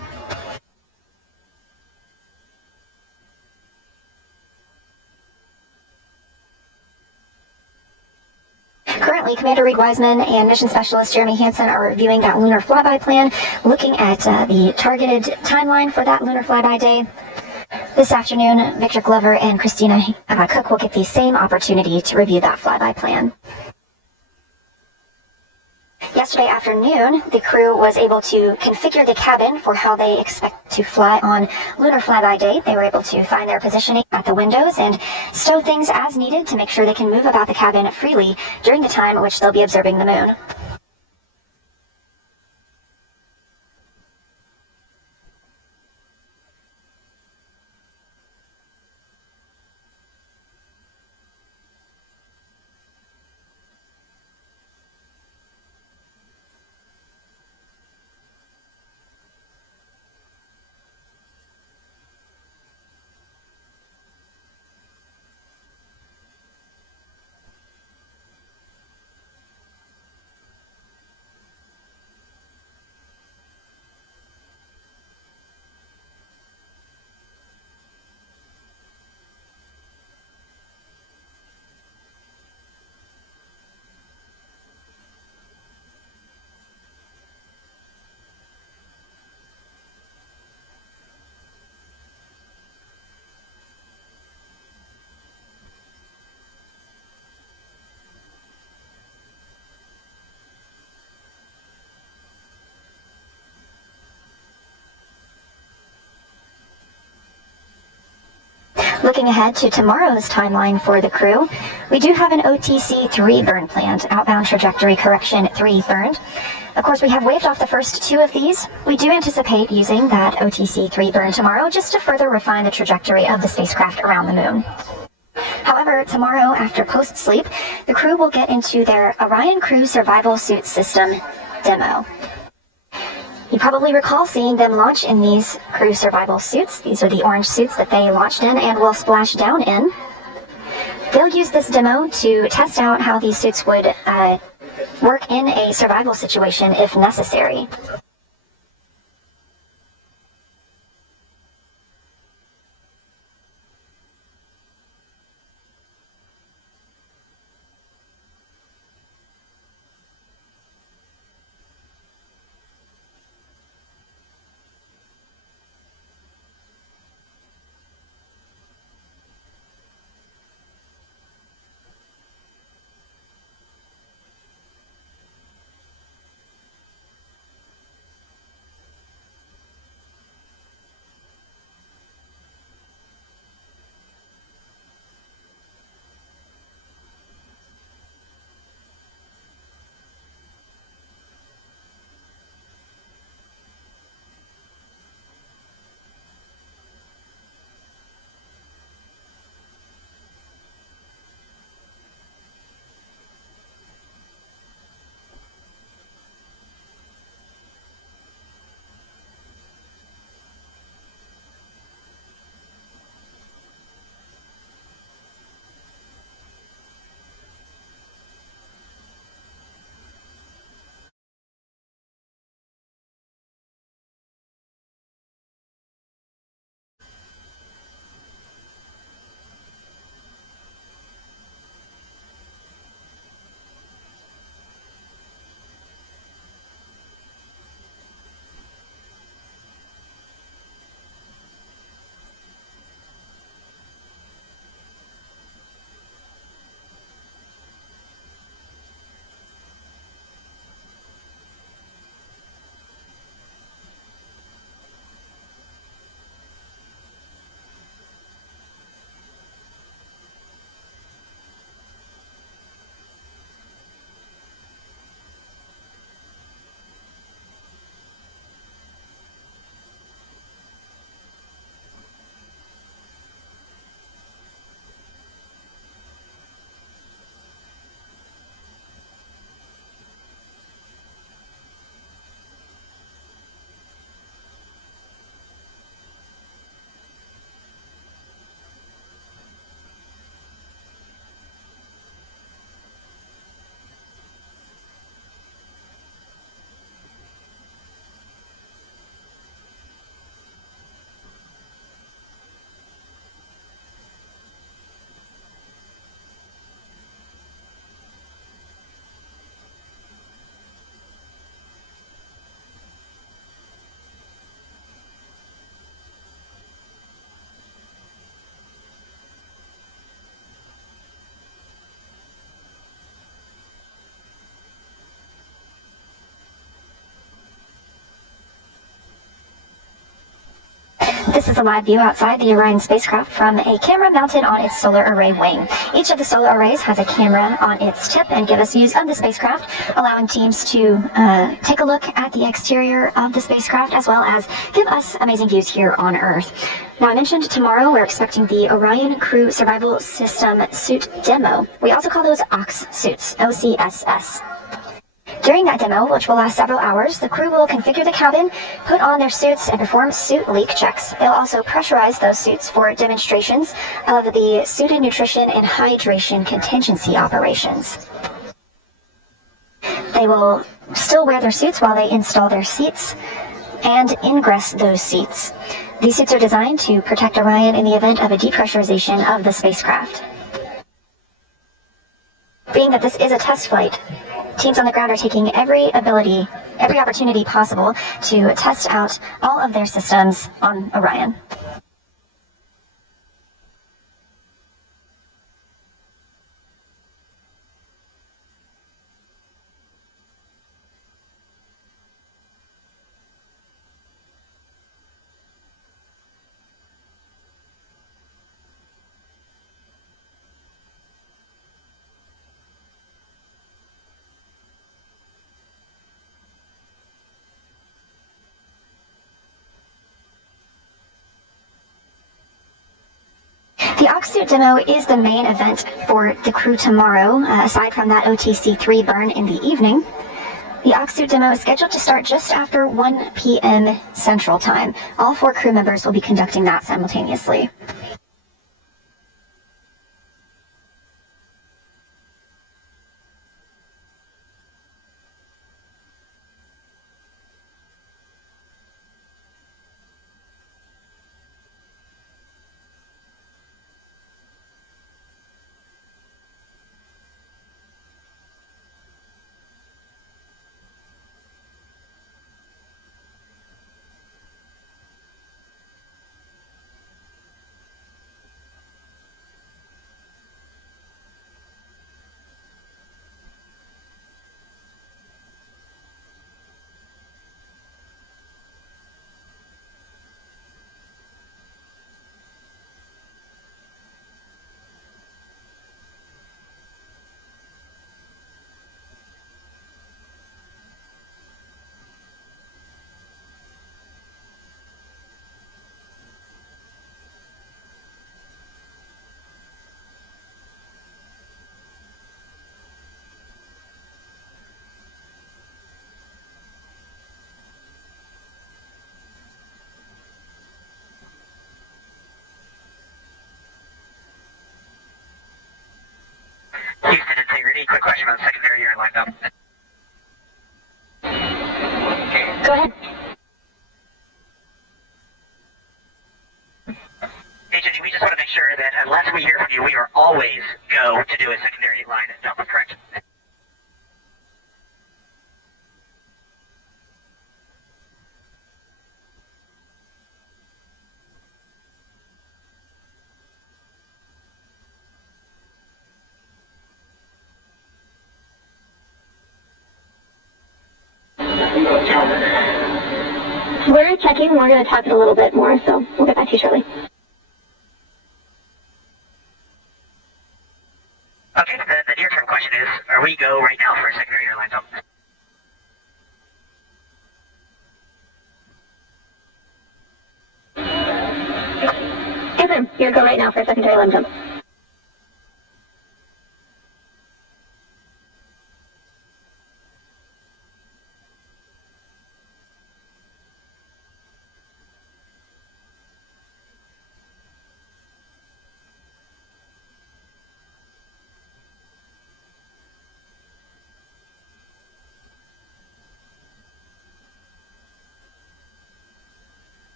Currently, Commander Reed Wiseman and Mission Specialist Jeremy Hansen are reviewing that lunar flyby plan, looking at the targeted timeline for that lunar flyby day. This afternoon, Victor Glover and Christina Cook will get the same opportunity to review that flyby plan. Yesterday afternoon, the crew was able to configure the cabin for how they expect to fly on lunar flyby day. They were able to find their positioning at the windows and stow things as needed to make sure they can move about the cabin freely during the time in which they'll be observing the moon. looking ahead to tomorrow's timeline for the crew, we do have an OTC-3 burn planned, outbound trajectory correction 3 burned. Of course, we have waved off the first 2 of these. We do anticipate using that OTC-3 burn tomorrow just to further refine the trajectory of the spacecraft around the moon. However, tomorrow, after post-sleep, the crew will get into their Orion Crew Survival Suit System demo. You probably recall seeing them launch in these crew survival suits. These are the orange suits that they launched in and will splash down in. They'll use this demo to test out how these suits would work in a survival situation if necessary. This is a live view outside the Orion spacecraft from a camera mounted on its solar array wing. Each of the solar arrays has a camera on its tip and give us views of the spacecraft, allowing teams to take a look at the exterior of the spacecraft as well as give us amazing views here on Earth. Now, I mentioned tomorrow we're expecting the Orion Crew Survival System Suit Demo. We also call those OCS suits, OCSS. During that demo, which will last several hours, the crew will configure the cabin, put on their suits, and perform suit leak checks. They'll also pressurize those suits for demonstrations of the suited nutrition and hydration contingency operations. They will still wear their suits while they install their seats and ingress those seats. These suits are designed to protect Orion in the event of a depressurization of the spacecraft. Being that this is a test flight, teams on the ground are taking every opportunity possible to test out all of their systems on Orion. Oxsuit demo is the main event for the crew tomorrow, aside from that OTC-3 burn in the evening. The Oxsuit demo is scheduled to start just after 1 p.m. Central Time. All 4 crew members will be conducting that simultaneously. Houston Integrity, quick question about the secondary you're lined up. Go ahead. Agent, we just want to make sure that unless we hear from you, we are always go to do a secondary line dump, correct? We're checking. We're going to talk it a little bit more, so we'll get back to you shortly. Okay, the near-term question is, are we go right now for a secondary airline dump? Yes, ma'am. You're go right now for a secondary limb jump.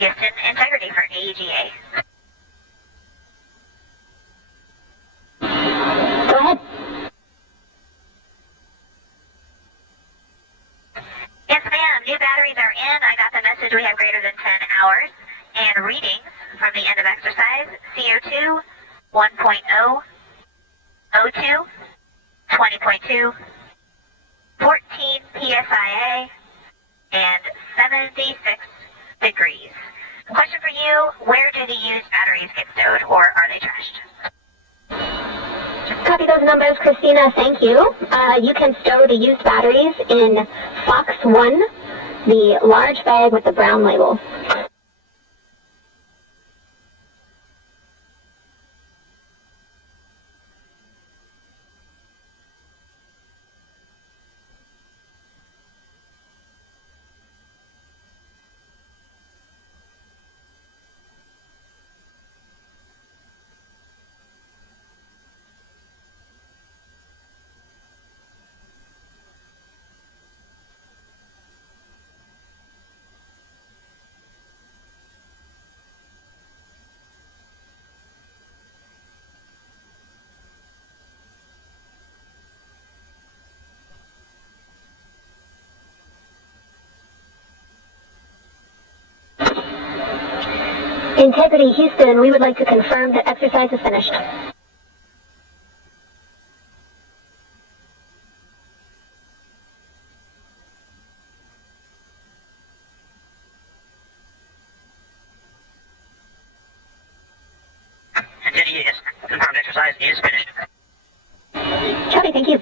Houston Integrity for AEGA. Go ahead. Yes, ma'am. New batteries are in. I got the message we have greater than 10 hours. And readings from the end of exercise, CO2, 1.0, O2, 20.2, 14 PSIA, and 76 degrees. Question for you, where do the used batteries get stowed, or are they trashed? Copy those numbers, Christina. Thank you. You can stow the used batteries in Box 1, the large bag with the brown label. Integrity Houston, we would like to confirm that exercise is finished. is finished. Okay, thank you.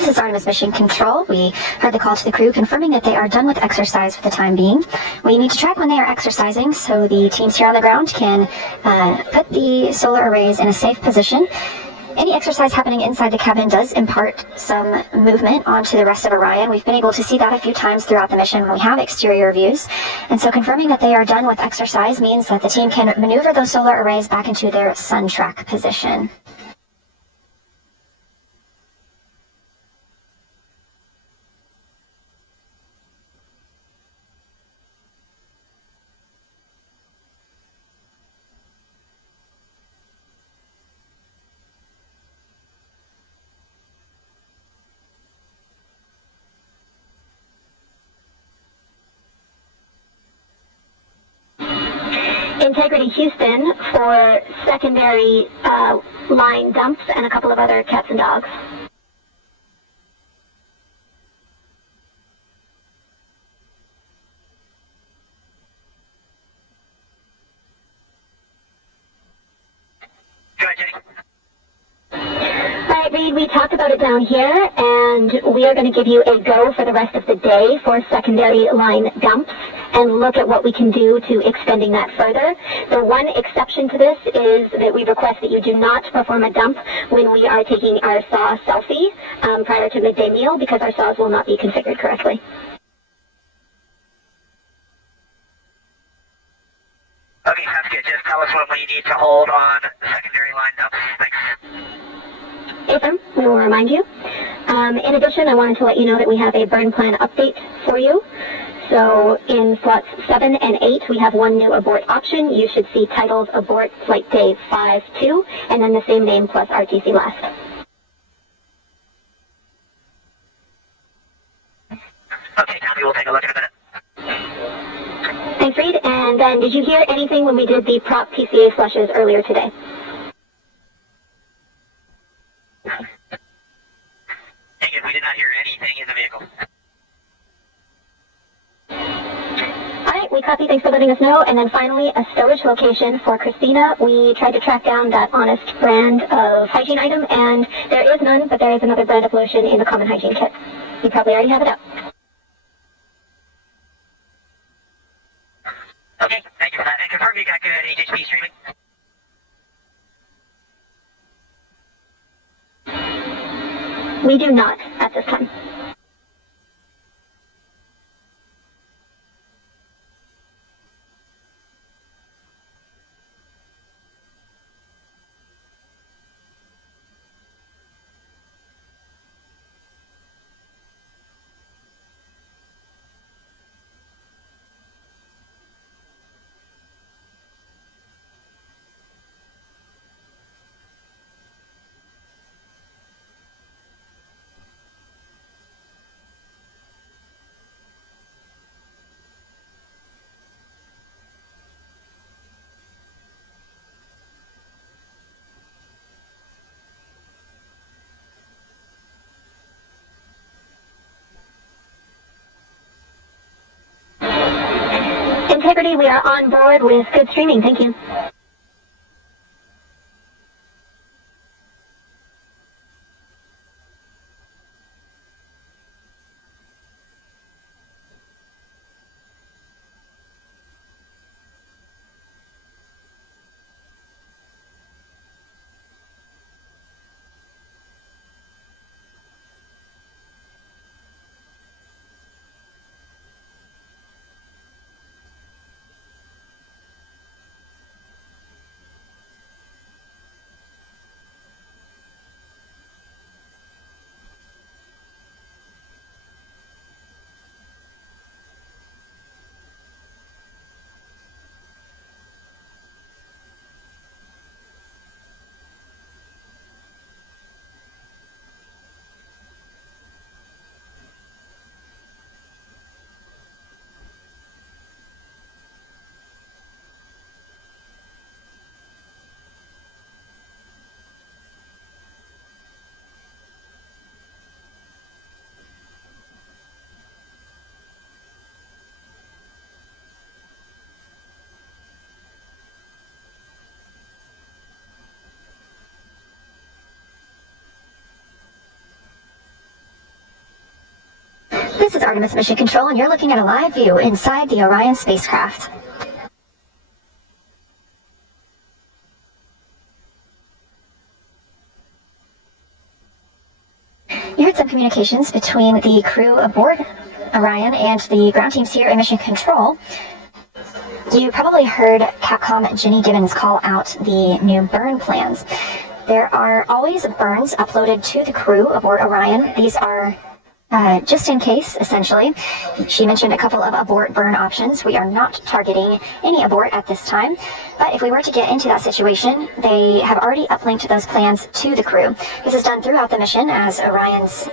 This is Artemis Mission Control. We heard the call to the crew confirming that they are done with exercise for the time being. We need to track when they are exercising so the teams here on the ground can put the solar arrays in a safe position. Any exercise happening inside the cabin does impart some movement onto the rest of Orion. We've been able to see that a few times throughout the mission when we have exterior views. And so confirming that they are done with exercise means that the team can maneuver those solar arrays back into their sun track position. Integrity Houston for secondary line dumps and a couple of other cats and dogs. Alright, Reed, we talked about it down here, and we are going to give you a go for the rest of the day for secondary line dumps and look at what we can do to extending that further. The one exception to this is that we request that you do not perform a dump when we are taking our SAW selfie prior to midday meal because our SAWs will not be configured correctly. Okay, sounds good. Just tell us when we need to hold on secondary line dumps. Thanks. Affirm, we will remind you. In addition, I wanted to let you know that we have a burn plan update for you. So in slots 7 and 8, we have one new abort option. You should see titled Abort Flight Day 5-2, and then the same name plus RTC last. Okay, Tommy, we'll take a look in a minute. Thanks, Reed. And then did you hear anything when we did the prop PCA flushes earlier today? Again, we did not hear anything in the vehicle. Alright, we copy. Thanks for letting us know. And then finally, a stowage location for Christina. We tried to track down that Honest brand of hygiene item, and there is none, but there is another brand of lotion in the common hygiene kit. You probably already have it up. Okay, thank you for that. And confirm you got good HHP streaming. We do not at this time. Integrity, we are on board with good streaming. Thank you. Artemis Mission Control, and you're looking at a live view inside the Orion spacecraft. You heard some communications between the crew aboard Orion and the ground teams here in Mission Control. You probably heard Capcom Jenny Gibbons call out the new burn plans. There are always burns uploaded to the crew aboard Orion. These are just in case, essentially. She mentioned a couple of abort burn options. We are not targeting any abort at this time, but if we were to get into that situation, they have already uplinked those plans to the crew. This is done throughout the mission as Orion's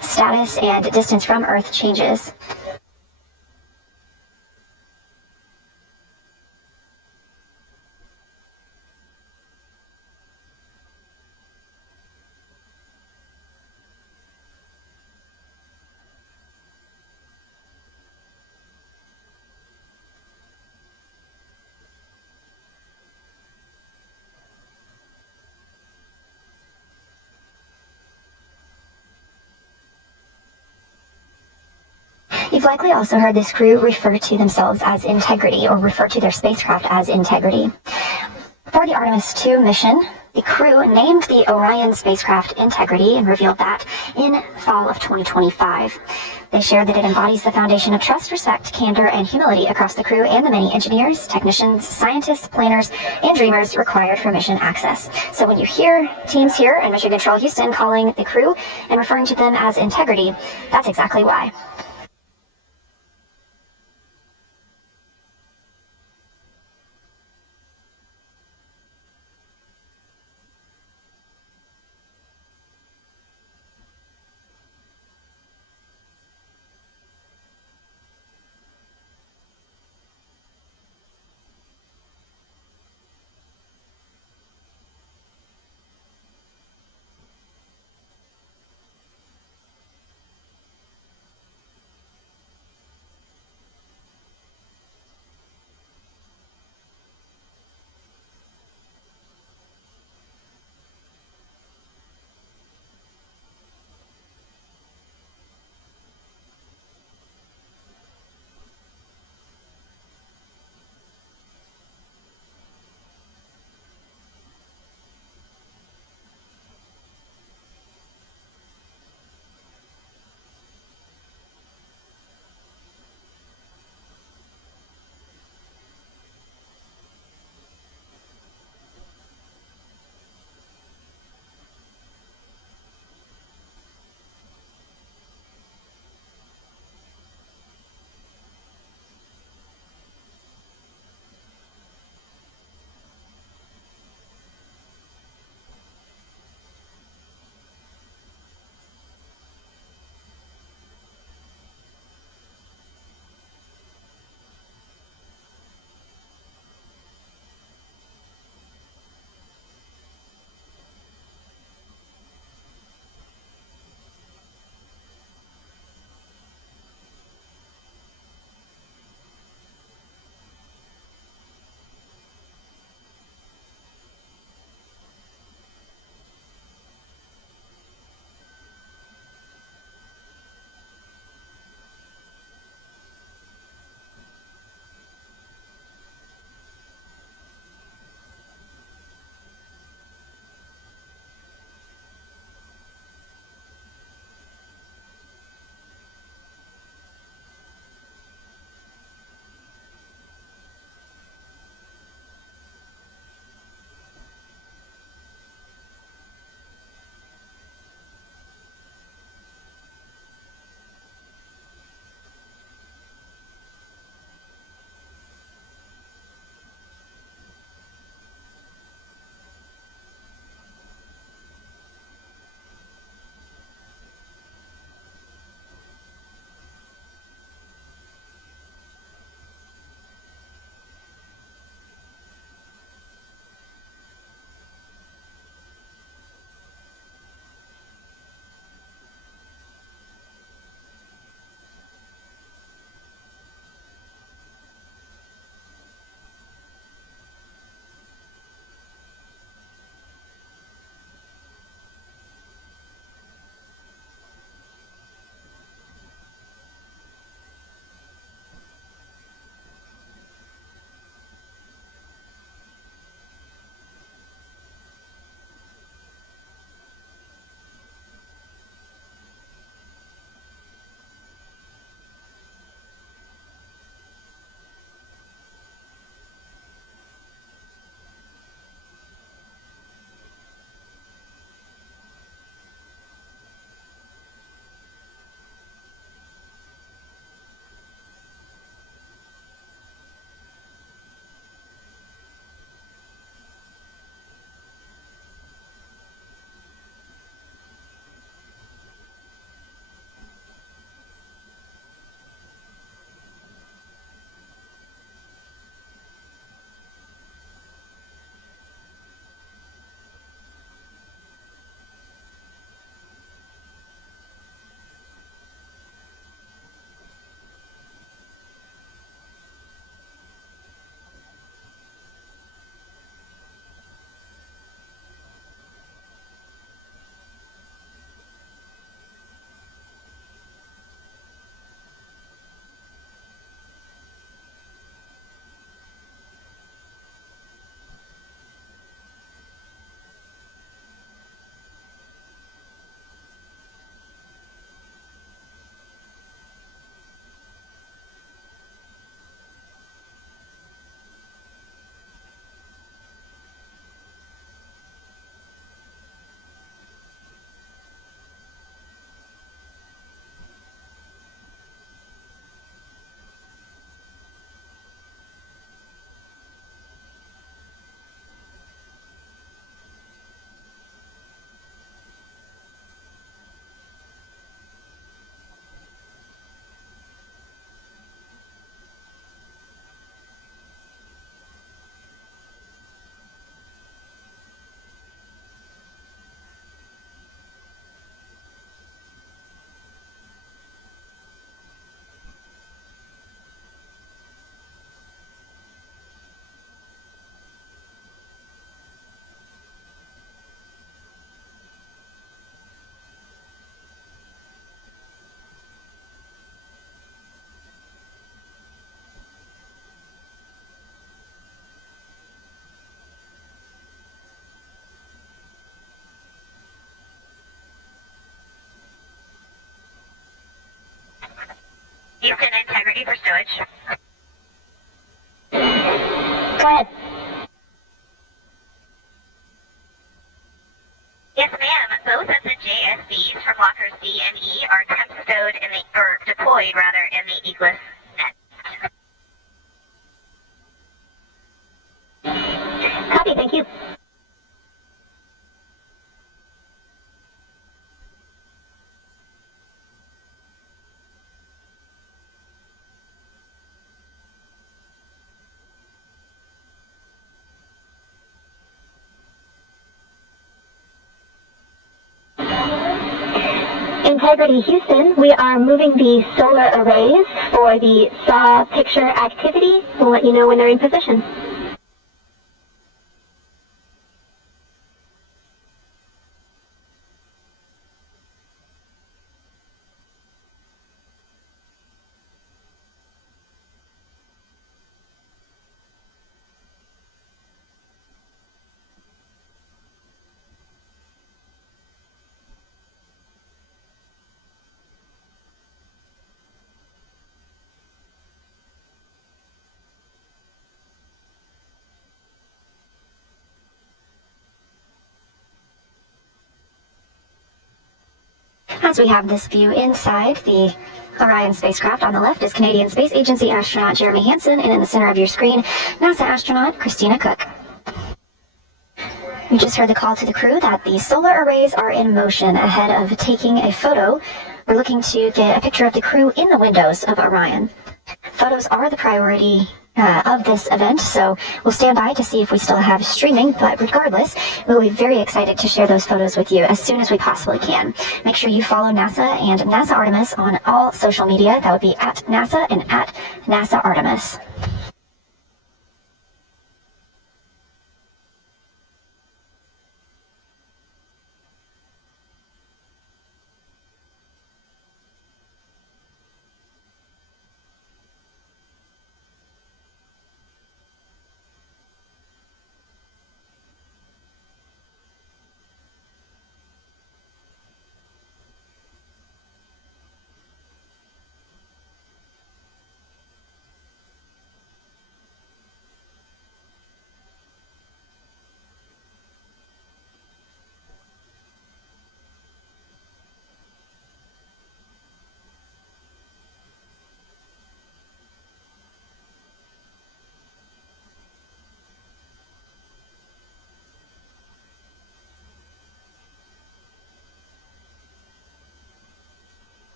status and distance from Earth changes. You've likely also heard this crew refer to themselves as Integrity, or refer to their spacecraft as Integrity. For the Artemis II mission, the crew named the Orion spacecraft Integrity and revealed that in fall of 2025. They shared that it embodies the foundation of trust, respect, candor, and humility across the crew and the many engineers, technicians, scientists, planners, and dreamers required for mission access. So when you hear teams here in Mission Control Houston calling the crew and referring to them as Integrity, that's exactly why. Houston, integrity for stowage. Go ahead. Yes, ma'am. Both of the JSBs from lockers D and E are temp stowed in the, or deployed rather, in the egress net. Copy, thank you. Integrity Houston, we are moving the solar arrays for the SAW picture activity. We'll let you know when they're in position. As we have this view inside the Orion spacecraft, on the left is Canadian Space Agency astronaut Jeremy Hansen, and in the center of your screen, NASA astronaut Christina Cook. We just heard the call to the crew that the solar arrays are in motion. Ahead of taking a photo, we're looking to get a picture of the crew in the windows of Orion. Photos are the priority of this event, so we'll stand by to see if we still have streaming, but regardless, we'll be very excited to share those photos with you as soon as we possibly can. Make sure you follow NASA and NASA Artemis on all social media. That would be at NASA and at NASA Artemis.